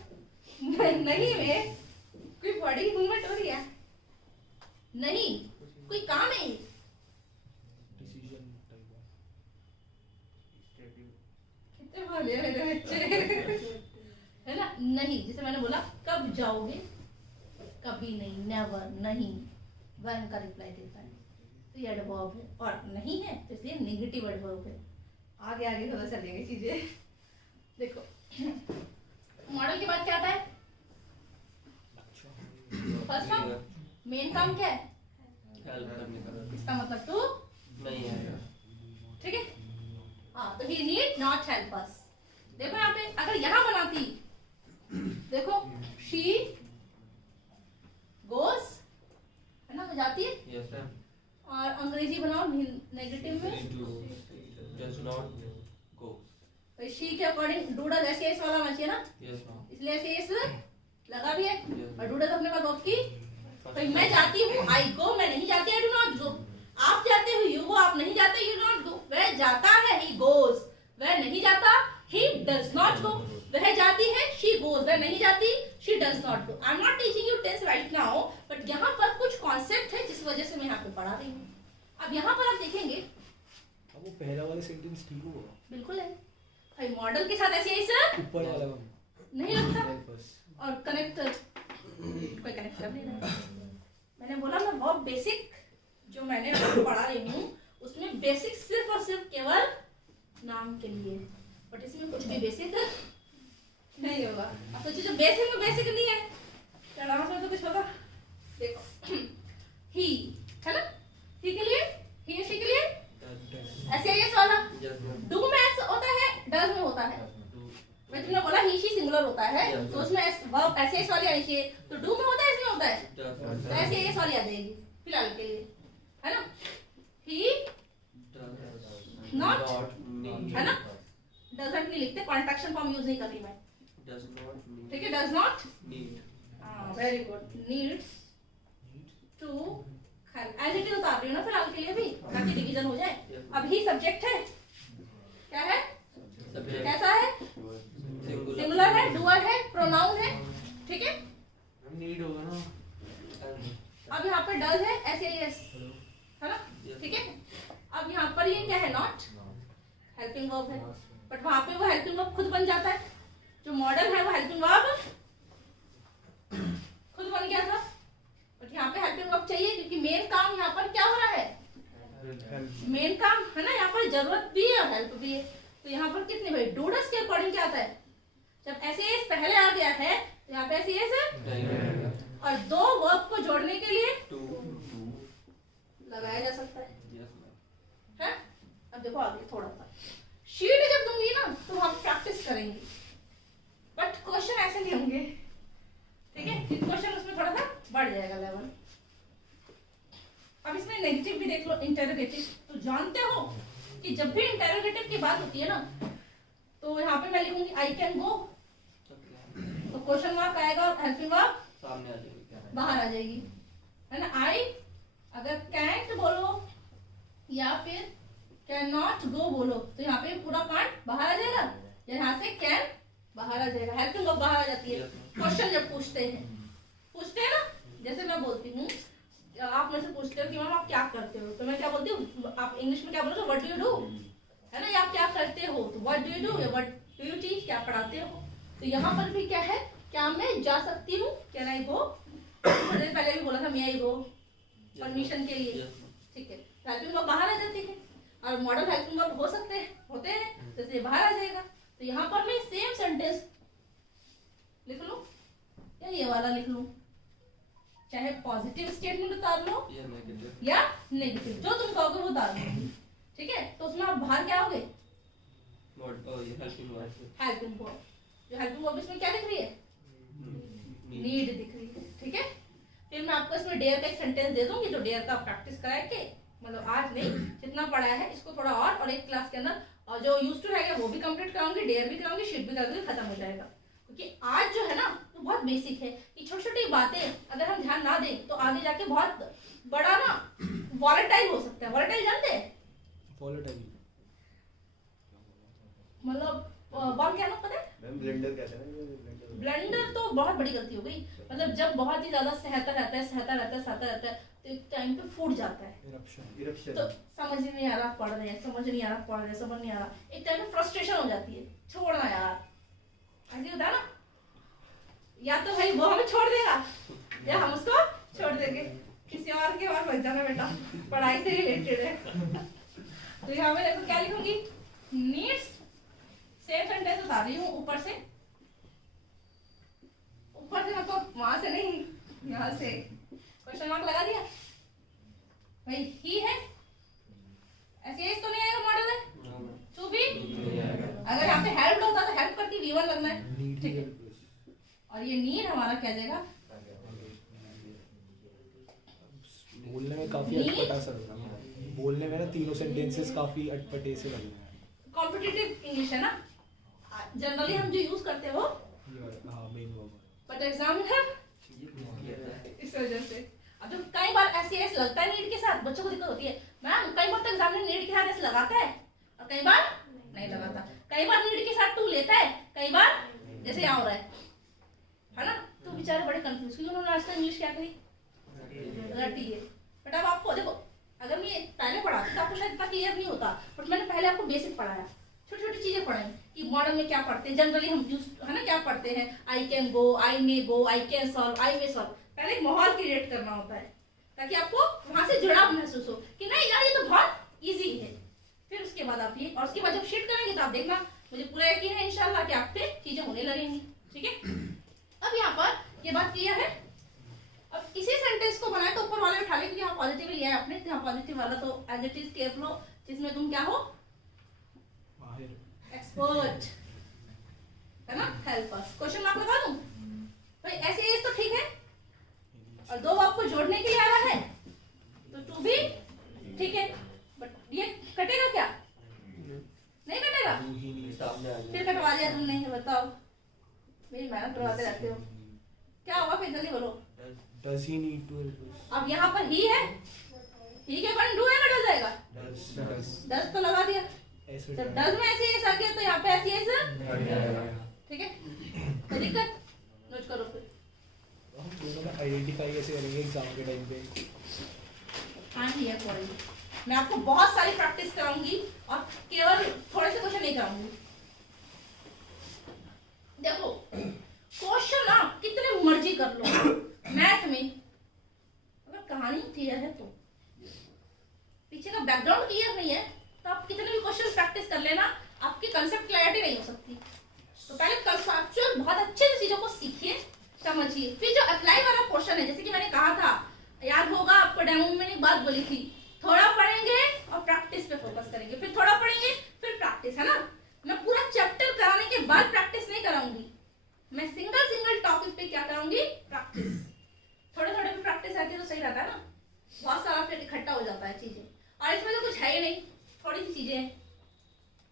नहीं में कोई बॉडी की मूवमेंट हो रही है? नहीं, कोई काम है? डिसीजन टाइप कितने बोले मेरे बच्चे है ना। नहीं, जैसे मैंने बोला कब जाओगे, कभी नहीं, नेवर, नहीं, वन का रिप्लाई देता है, तो ये एडवर्ब है, और नहीं है तो इसलिए नेगेटिव एडवर्ब है। आगे आगे पता चलेंगे चीजें। देखो मॉडल के बाद क्या आता है? फर्स्ट काम, मेन काम क्या है? हेल्प करने का इसका मतलब टू नहीं है। ठीक है, हाँ, तो ही नीड नॉट हेल्प अस। देखो यहाँ पे अगर यहाँ बनाती, देखो शी गोस, है ना, जाती है, यस मैम और अंग्रेजी बनाओ नेगेटिव में, डज नॉट गो। शी के अकॉर्डिंग डूडा जैसे एस वाला होना चाहिए ना, यस मैम इसलिए ऐसे एस लगा भी है, और डूडा तो अपने पास ऑफ की। तो मैं जाती हूँ, आई गो, मैं नहीं जाती, आई डू नॉट गो। आप जाते हो, यू गो, आप नहीं जाते, यू नॉट गो। वह जाता है, ही गोज, वह नहीं जाता, ही डज नॉट गो। वह जाती है, शी गोज, वह नहीं जाती, she does not go. I am not teaching you tense right now, but यहाँ पर कुछ कॉन्सेप्ट है जिस वजह से मैं यहाँ पे पढ़ा रही हूँ। अब यहाँ पर आप देखेंगे, अब वो पहला वाला सेंटेंस ठीक होगा, बिल्कुल है भाई, मॉडल के साथ ऐसे ऐसे ऊपर वाला नहीं लगता, बस। और कनेक्टर कोई कनेक्ट कर नहीं रहा। मैंने बोला मैं बहुत बेसिक जो मैंने पढ़ा रही हूँ, उसमें बेसिक सिर्फ और सिर्फ केवल बेसिक नहीं होगा। अब सोचिए जो बेसिक में बेसिक नहीं है, एडवांस में तो कुछ होगा। देखो ही है ना, ही के लिए, ही या शी के लिए ऐसे यस वाला डू में ऐसा होता है, डज में होता है। मैं तुमने बोला ही शी सिंगुलर होता है तो उसमें वर्ब ऐसे यस वाली आनी चाहिए, तो डू में होता है इसमें होता है तो ऐसे यस वाली आ जाएगी फिलहाल के लिए, है ना। ही नॉट है ना, डजंट नहीं लिखते, कॉन्ट्रैक्शन फॉर्म यूज नहीं कर रही मैं, ठीक है। Does not need, very good. Needs to as it is उतार रही हूँ ना फिलहाल के लिए भी, ताकि डिवीजन हो जाए। अब ही सब्जेक्ट है, क्या है, कैसा है, सिंगुलर है, डुअल है, प्रोनाउन है, ठीक है। नीड होगा ना। अब यहाँ पर डज है, एस है ना, ठीक है। अब यहाँ पर ये क्या है, नॉट हेल्पिंग वर्ब है, बट वहां पे वो हेल्पिंग वर्ब खुद बन जाता है। जो मॉडल है वो हेल्पिंग वर्ब खुद बन गया था, बट यहाँ पे हेल्पिंग वर्ब चाहिए क्योंकि मेन काम यहाँ पर क्या हो रहा है, मेन काम है ना, यहाँ पर जरूरत भी है और हेल्प भी है। तो यहाँ पर कितने भाई, डूडस के अकॉर्डिंग क्या आता है, जब ऐसे पहले आ गया है तो यहाँ पे ऐसे है और दो वर्ब को जोड़ने के लिए लगाया जा सकता है। अब देखो आगे थोड़ा सा शीट जब दूंगी ना तो हम प्रैक्टिस करेंगे, बट क्वेश्चन ऐसे नहीं होंगे, ठीक है। क्वेश्चन उसमें थोड़ा सा बढ़ जाएगा लेवल। अब इसमें नेगेटिव भी देख लो, इंटेरोगेटिव। तो जानते हो कि जब भी इंटेरोगेटिव की बात होती है ना तो यहाँ पे मैं लिखूंगी आई कैन गो, तो क्वेश्चन मार्क आएगा और हेल्पिंग वर्ब सामने आ जाएगी, बाहर आ जाएगी, है ना। आई अगर कैंट बोलो या फिर कैन नॉट गो बोलो तो यहाँ पे पूरा कांट बाहर आ जाएगा, यहाँ से कैन बाहर आ जाएगा, हेल्पिंग वर्ब बाहर आ जाती है। क्वेश्चन जब पूछते हैं ना, जैसे मैं बोलती हूँ, आप मुझसे पूछते हो कि मैम आप क्या करते हो, तो मैं क्या बोलती हूँ, आप इंग्लिश में क्या बोलोगे, व्हाट डू यू डू, है ना, या आप क्या करते हो, तो व्हाट डू यू डू या व्हाट डू यू टीच, क्या पढ़ाते हो। तो यहाँ पर भी क्या है, क्या मैं जा सकती हूँ, कैन आई गो, पहले भी बोला था मे आई गो, परमिशन के लिए, ठीक है। हेल्पिंग वर्ब बाहर आ जाती है और मॉडल हेल्पिंग वर्ब होते हैं जैसे बाहर आ जाएगा। तो यहाँ पर मैं सेम सेंटेंस लिख लूं या ये वाला लिख लूं, चाहे पॉजिटिव स्टेटमेंट उतार लो या नेगेटिव, जो तुम कहोगे वो उतार लो, ठीक है। तो उसमें आप बाहर क्या होगे, हेल्पिंग वर्ब। जो हेल्पिंग वर्ब इसमें क्या दिख रही है, नीड दिख रही है, ठीक है। फिर मैं आपको इसमें डेयर का एक सेंटेंस दे दूंगी, तो डेयर का प्रैक्टिस कराए के, मतलब आज नहीं जितना पढ़ा है इसको थोड़ा और एक क्लास के अंदर, और जो यूज टू रहेगा वो भी कंप्लीट कराऊंगी, डेयर भी कराऊंगी, शीट भी कराऊंगी, खत्म हो जाएगा। क्योंकि आज जो है ना तो बहुत बेसिक है कि छोटी छोटी बातें अगर हम ध्यान ना दें तो आगे जाके बहुत बड़ा ना वॉलेटाइल हो सकता है। वॉलेटाइल जानते हैं, मतलब बॉल क्या ना पता है, ब्लेंडर कहते हैं। ब्लेंडर तो बहुत बड़ी गलती हो गई, मतलब जब बहुत ही ज्यादा सहता रहता है तो एक टाइम पे फूट जाता है, इरप्शन। तो समझ ही नहीं आ रहा पढ़ रहे हैं, समझ नहीं आ रहा, एक टाइम पे फ्रस्ट्रेशन हो जाती है, छोड़ना यार, ऐसे होता है ना, या तो भाई वो हमें छोड़ देगा या हम उसको छोड़ देंगे, किसी और के और बच जाना बेटा, पढ़ाई से रिलेटेड है। तो यहाँ पे देखो क्या लिखूंगी, नीड्स, सेम सेंटेंस बता रही हूँ ऊपर से मतलब वहां से नहीं, यहाँ से क्वेश्चन मार्क लगा दिया भाई, ही है ऐसे तो नहीं आएगा, मॉडल है टू बी, अगर यहाँ पे हेल्प होता तो हेल्प करती V1 लगना है, ठीक है। और ये नीड हमारा क्या जाएगा, बोलने में काफी अटपटा सा लग रहा है, बोलने में ना तीनों सेंटेंसेस काफी अटपटे से लग रहे हैं। कॉम्पिटिटिव इंग्लिश है ना, जनरली हम जो यूज करते हो, हाँ मेन वर्ब, बट एग्जाम में इस वजह से अब तो कई बार ऐसे लगता है नीड के साथ, बच्चों को दिक्कत होती है मैम, कई बार तो एग्जाम में नीड के साथ ऐसे लगाता है और कई बार नहीं लगाता, कई बार नीड के साथ टू लेता है, कई बार जैसे यहाँ हो रहा है ना, तो बेचारे बड़े कंफ्यूज, क्योंकि उन्होंने आज तक इंग्लिश क्या करी रटी है। बट अब आपको देखो, अगर मैं पहले पढ़ाती तो आपको शायद इतना क्लियर नहीं होता, बट मैंने पहले आपको बेसिक पढ़ाया, छोटी छोटी चीजें पढ़ाई कि मॉडल में क्या पढ़ते हैं, जनरली हम यूज है ना क्या पढ़ते हैं, I can go, I may go, I can solve, I may solve. पहले एक माहौल क्रिएट करना होता है ताकि आपको वहां से जुड़ाव महसूस हो कि नहीं यार ये तो बहुत इजी है। फिर उसके बाद आप ये, और उसके बाद जब शीट करेंगे तो आप देखना मुझे पूरा यकीन है इंशाल्लाह कि आपसे चीजें होने लगेंगी, ठीक है। अब यहाँ पर ये बात क्लियर है। अब इसी सेंटेंस को बनाए तो ऊपर वाले उठा ले, क्योंकि यहाँ पॉजिटिव लिया है आपने, यहाँ पॉजिटिव वाला तो एज इट इज केयर लो, जिसमें तुम क्या हो, एक्सपर्ट, है ना, हेल्प अस। क्वेश्चन मार्क लगा दूं भाई, ऐसे एज तो ठीक है, और दो वर्ब को जोड़ने के लिए आया है तो टू भी ठीक है, बट ये कटेगा क्या, नहीं कटेगा, सामने आ फिर कटवा दिया तुमने, बताओ, मेरी मेहनत करवाते रहते हो, क्या होगा फिर, जल्दी बोलो। Does he need to help us? अब यहाँ पर ही है, ही के बाद डू है, कट हो जाएगा, डज तो लगा दिया, ऐसे जब डज में ऐसे ऐसा किया तो यहाँ पे ऐसी ऐसा, ठीक है, कोई दिक्कत, नोट करो फिर। हम दोनों का आइडेंटिफाई कैसे करेंगे एग्जाम के टाइम पे? हाँ ही है फॉर यू, मैं आपको बहुत सारी प्रैक्टिस कराऊंगी और केवल थोड़े से क्वेश्चन नहीं कराऊंगी। देखो क्वेश्चन आप कितने मर्जी कर लो, मैथ में अगर कहानी क्लियर है तो, पीछे का बैकग्राउंड क्लियर नहीं है तो आप कितने भी क्वेश्चन प्रैक्टिस कर लेना, आपकी कंसेप्ट क्लैरिटी नहीं हो सकती। तो पहले कंसेप्चुअल बहुत अच्छे से चीजों को सीखिए, समझिए, फिर जो अप्लाई वाला क्वेश्चन है, जैसे कि मैंने कहा था, याद होगा आपको डेमो में एक बात बोली थी, थोड़ा पढ़ेंगे और प्रैक्टिस पे फोकस करेंगे, फिर थोड़ा पढ़ेंगे फिर प्रैक्टिस, है ना। मैं पूरा चैप्टर कराने के बाद प्रैक्टिस नहीं कराऊंगी, मैं सिंगल टॉपिक पे क्या कराऊंगी, प्रैक्टिस। थोड़े थोड़े पे प्रैक्टिस आती है तो सही रहता है ना, बहुत सारा फिर इकट्ठा हो जाता है चीजें, और इसमें तो कुछ है ही नहीं, थोड़ी सी चीजें हैं,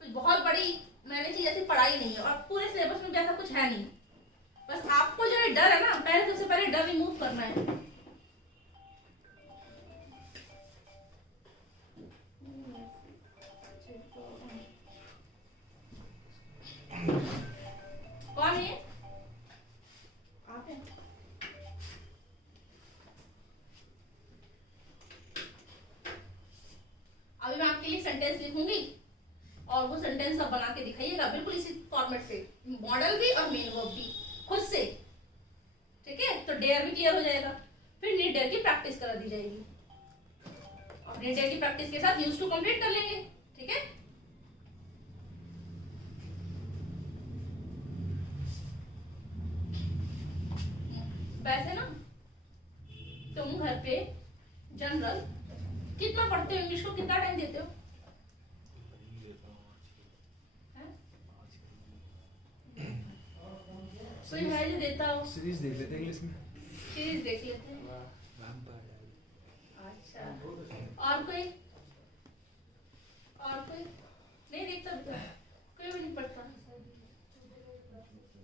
कुछ बहुत बड़ी मैंने चीज ऐसी पढ़ाई नहीं है, और पूरे सिलेबस में भी ऐसा कुछ है नहीं, बस आपको जो ये डर है ना, पहले सबसे पहले डर रिमूव करना है। कौन है? आप हैं? अभी मैं आपके लिए सेंटेंस लिखूंगी और वो सेंटेंस आप बना के दिखाइएगा बिल्कुल इसी फॉर्मेट पे, मॉडल भी और मेन वर्ब भी खुद से, ठीक है। तो डेयर भी क्लियर हो जाएगा, फिर नीड डेयर की प्रैक्टिस करा दी जाएगी, और नीड डेयर की प्रैक्टिस के साथ यूज टू कंप्लीट कर लेंगे, ठीक है। वैसे ना तुम घर पे जनरल कितना पढ़ते हो, इंग्लिश को कितना टाइम देते हो? कोई है जो देता हो? सीरीज देख लेते हैं इंग्लिश में, सीरीज देख लेते हैं। अच्छा, और कोई नहीं देखता बेटा? कोई भी नहीं पढ़ता?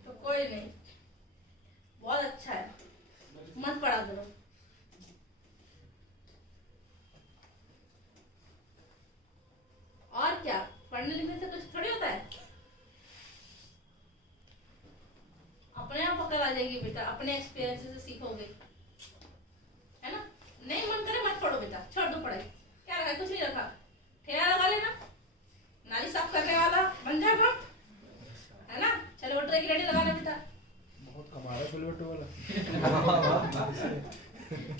तो कोई नहीं, बहुत अच्छा है, मत पढ़ा करो। और क्या, पढ़ने लिखने से कुछ थोड़ी होता है, अपने आप पकड़ आ जाएगी बेटा, अपने एक्सपीरियंस से सीखोगे, है ना। नहीं मन करे मत पढ़ो बेटा, छोड़ दो पढ़ाई, क्या रखा, कुछ नहीं रखा, ठेला लगा लेना, नाली साफ करने वाला बन जाएगा, है ना। चलो वोटर की रेडी लगा ले बेटा, बहुत कमा रहा है छोले भटूरे वाला।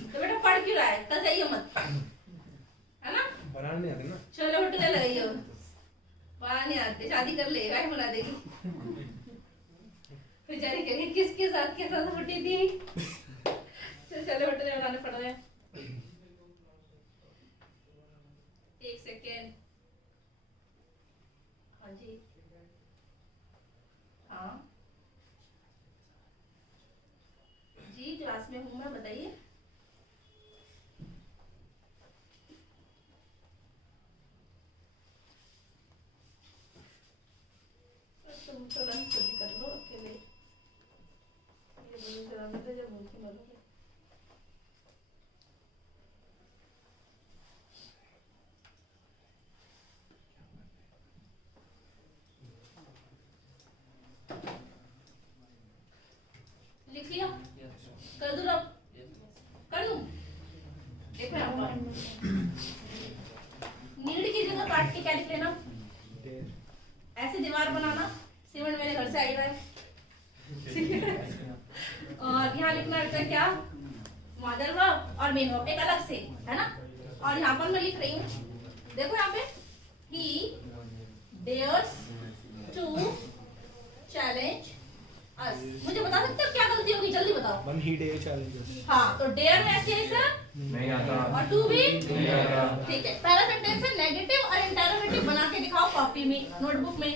तो बेटा पढ़ क्यों रहा है, कल जाइए मत, है ना। बनाने नहीं आते ना, छोले भटूरे लगाइए, वहाँ नहीं आते, शादी कर लेगा ही बना देगी, बेचारी कहेगी किसके साथ फटी थी। छोले भटूरे बनाने पड़ रहे हैं। एक सेकेंड, हाँ जी, हाँ जी, क्लास में हूँ मैं, बताइए। तुम तो लंच जल्दी कर लो अकेले, ये बोलो जरा मुझे जब भूखी मरोगे। लिख लिया, कर दूँ अब, कर दूँ। देखो यहाँ पर नीड की जगह काट के क्या लिख लेना, ऐसे दीवार बनाना, सीमेंट मेरे घर से आई हुआ है, और यहाँ लिखना है क्या, मॉडल वर्ब और मेन वर्ब एक अलग से, है ना। और यहाँ पर मैं लिख रही हूँ, देखो यहाँ पे, he dares to challenge us. मुझे बता सकते हो क्या गलती होगी, जल्दी बताओ. मैम ही डे चैलेंजेस। हाँ, तो डेयर में ऐसे है सर, नहीं आता। और टू भी नहीं आता। ठीक है. पहला सेंटेंस है नेगेटिव और इंटरोगेटिव बना के दिखाओ कॉपी में, नोटबुक में.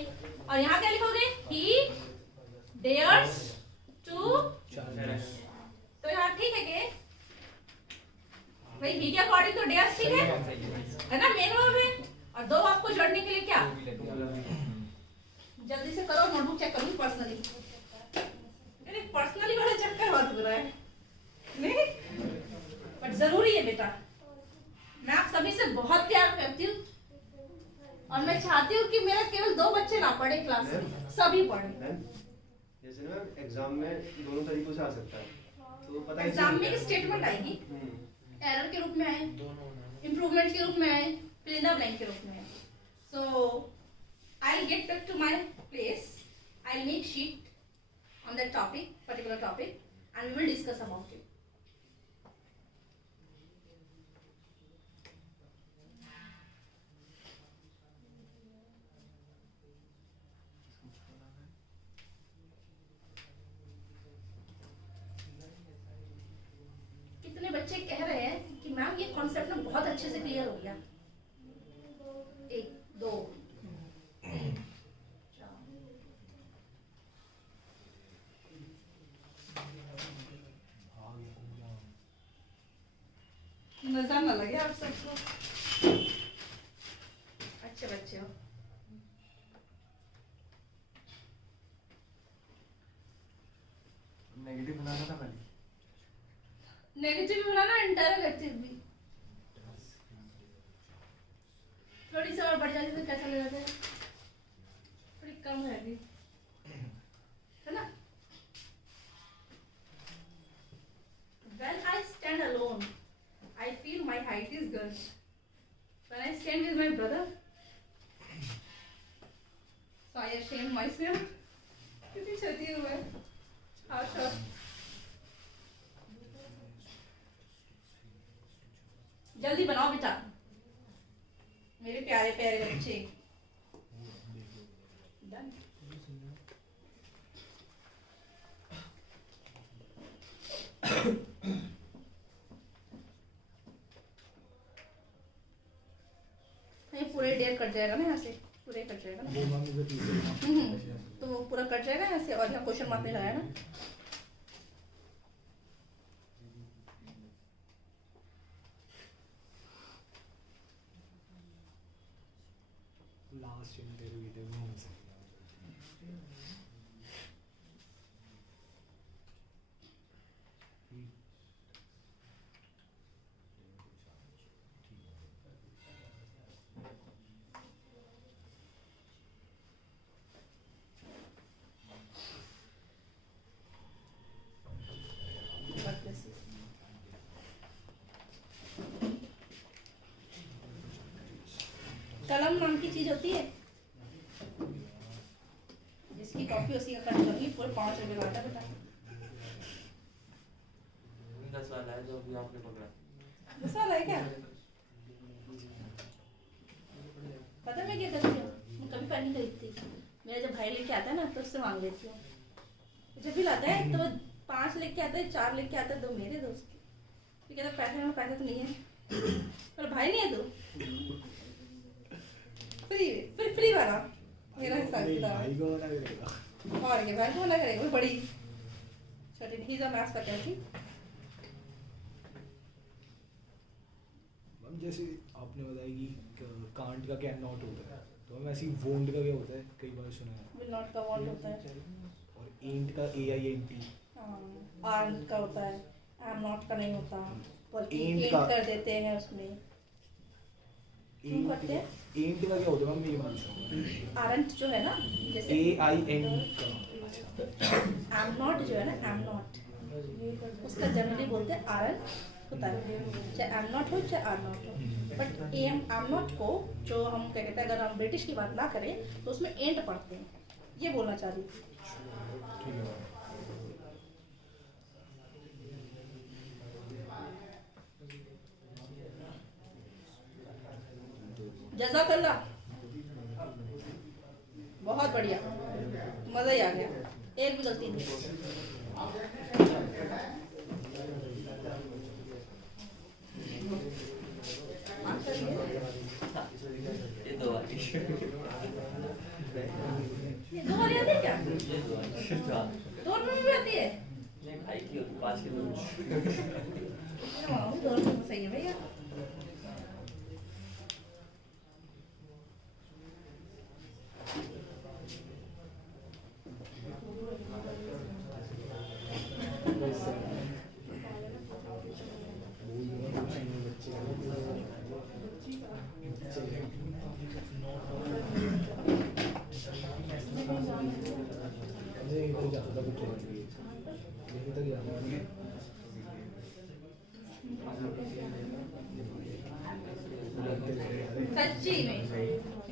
और यहाँ क्या लिखोगे? He dares to. तो यहाँ ठीक है के भाई he के अकॉर्डिंग तो dares ठीक है ना, मेन वर्ब है. और दो आपको जोड़ने के लिए क्या, जल्दी से करो, नोटबुक चेक करूंगी पर्सनली. अरे पर्सनली बड़ा चक्कर बहुत बुरा है नहीं, बट जरूरी है बेटा. मैं आप सभी से बहुत प्यार करती हूँ और मैं चाहती हूँ कि मेरा केवल 2 बच्चे ना पढ़े क्लास में, सभी पढ़े. मैम जैसे ना एग्जाम में दोनों तरीकों से आ सकता है, तो पता ही एग्जाम में स्टेटमेंट आएगी, एरर के रूप में आए, इम्प्रूवमेंट के रूप में आए, फिल इन द ब्लैंक के रूप में आए. So I will get back to my place, I will make sheet on that topic, particular topic, and we will discuss about it. कितने बच्चे कह रहे हैं कि मैम ये कॉन्सेप्ट ना बहुत अच्छे से क्लियर हो गया. 1 2 नजर न लगे आप सबको, अच्छे बच्चे हो. नेगेटिव बनाना था पहले। नेगेटिव भी बनाना, इंटरोगेटिव भी. थोड़ी सी और बढ़ जाती तो कैसा लग जाता है, थोड़ी कम रहेगी है ना. When I stand alone, I feel my height is good. When I stand with my brother, so I shame myself. कितनी छोटी हूँ मैं. How short? जल्दी बनाओ बेटा, मेरे प्यारे प्यारे बच्चे. Done. नहीं पूरे डेयर कट जाएगा ना यहाँ से, पूरे कट जाएगा ना. तो वो पूरा कट जाएगा यहाँ से, और यहाँ क्वेश्चन मार्क नहीं लगाया ना. लास्ट इंटरोगेटिव में हो सकता कलम नाम की चीज होती है, जिसकी कॉपी उसी का कट करूंगी. पूरे 5 रुपए का आता बेटा. 10 वाला है जो अभी आपने पकड़ा. गुस्सा है क्या? पता मैं क्या करती हूँ, मैं कभी पेन नहीं खरीदती. मेरा जब भाई लेके आता है ना तो उससे मांग लेती हूँ. जब भी लाता है तो 5 लेके आता है, 4 लेके आता है, 2 मेरे दोस्त के. तो कहता पैसे में पैसा तो नहीं है, पर भाई नहीं है तो फ्री वाला मेरा हिसाब किताब. भाई को मना करेगा और ये भाई को मना करेगा, वो बड़ी छोटी. He is a maths faculty. Ma'am जैसे आपने बताया कि कांट का कैन नॉट होता है, तो मैम ऐसे ही वोंट का क्या होता है, कई बार सुना है. विल नॉट का वॉन्ट होता है, और एंट का AINT. आर्ट का होता है, एम नॉट का नहीं होता, बल्कि Ain't एंट का- कर देते हैं उसमें. क्यों करते हैं? एंट का क्या होता है मैम, ये मालूम. आरंट जो है ना, जैसे AINT एम नॉट जो है ना, एम नॉट उसका जनरली बोलते हैं आरंट होता है, चाहे एम नॉट हो चाहे आर नॉट हो. बट एम नॉट को जो हम क्या कहते हैं, अगर हम ब्रिटिश की बात ना करें तो उसमें एंट पढ़ते हैं. ये बोलना चाह रही थी. ठीक है. जज़ाकल्लाह, बहुत बढ़िया, मजा ही आ गया, एक भी गलती नहीं। ये दो वाली ये दो वाली आती है क्या? ये दो वाली 2 रुपए में भी आती है? ये खाई की होती 5 किलो हाँ, 2 रुपए में सही है भैया। सच्ची में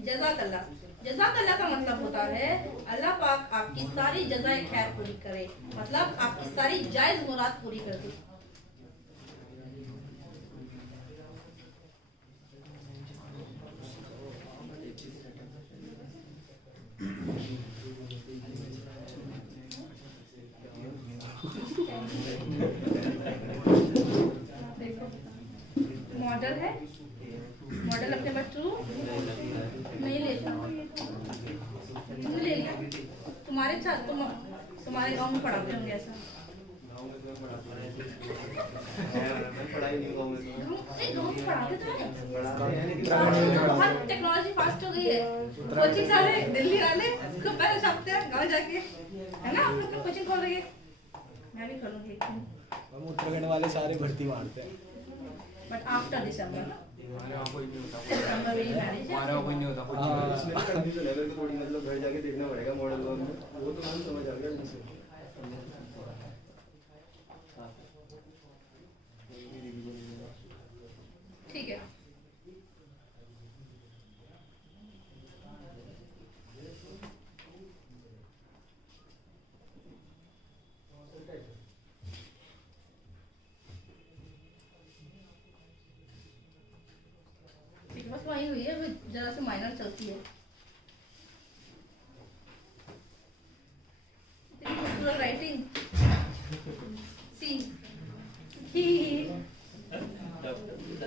जज़ाकल्लाह। जज़ाकल्लाह का मतलब होता है अल्लाह पाक आपकी सारी जज़ाए खैर पूरी करे, मतलब आपकी सारी जायज मुराद पूरी कर दे। मॉडल है, मॉडल अपने बच्चों नहीं लेता, तुमने ले लिया, तुम्हारे साथ तुम्हारे गांव में पढ़ाते होंगे ऐसा। पढ़ाई नहीं गाँव में गाँव में पढ़ाते तो हैं। पढ़ाते हैं लेकिन बहुत टेक्नोलॉजी फास्ट हो गई है, कोचिंग वाले दिल्ली वाले खूब पैसे छापते हैं गाँव जाके, है ना? आप लोग कोचिंग खोल रही है, मैं भी खोलूंगी एक दिन। हम उत्तराखंड वाले सारे भर्ती मारते हैं। बट आफ्टर दिसंबर ना, हमारे वहाँ कोई नहीं होता, दिसंबर में ही मैरिज हमारे है। वहाँ कोई नहीं होता कुछ हाँ। इसमें भी कंफ्यूजन है, मेरे को थोड़ी मतलब घर जाके देखना पड़ेगा मॉडल वन में, वो तो मैंने समझ आ गया मुझसे। ठीक है, ठीक है, बस वही हुई है, अभी जरा से माइनर चलती है। इतनी खूबसूरत राइटिंग सी ही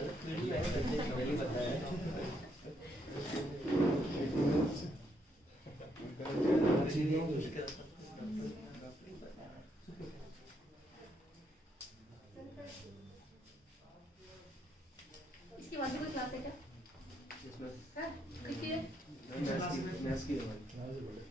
पहले बताया इसकी बाद कोई क्लास है क्या? जिसमें है? किसकी है? मैथ्स की है हमारी।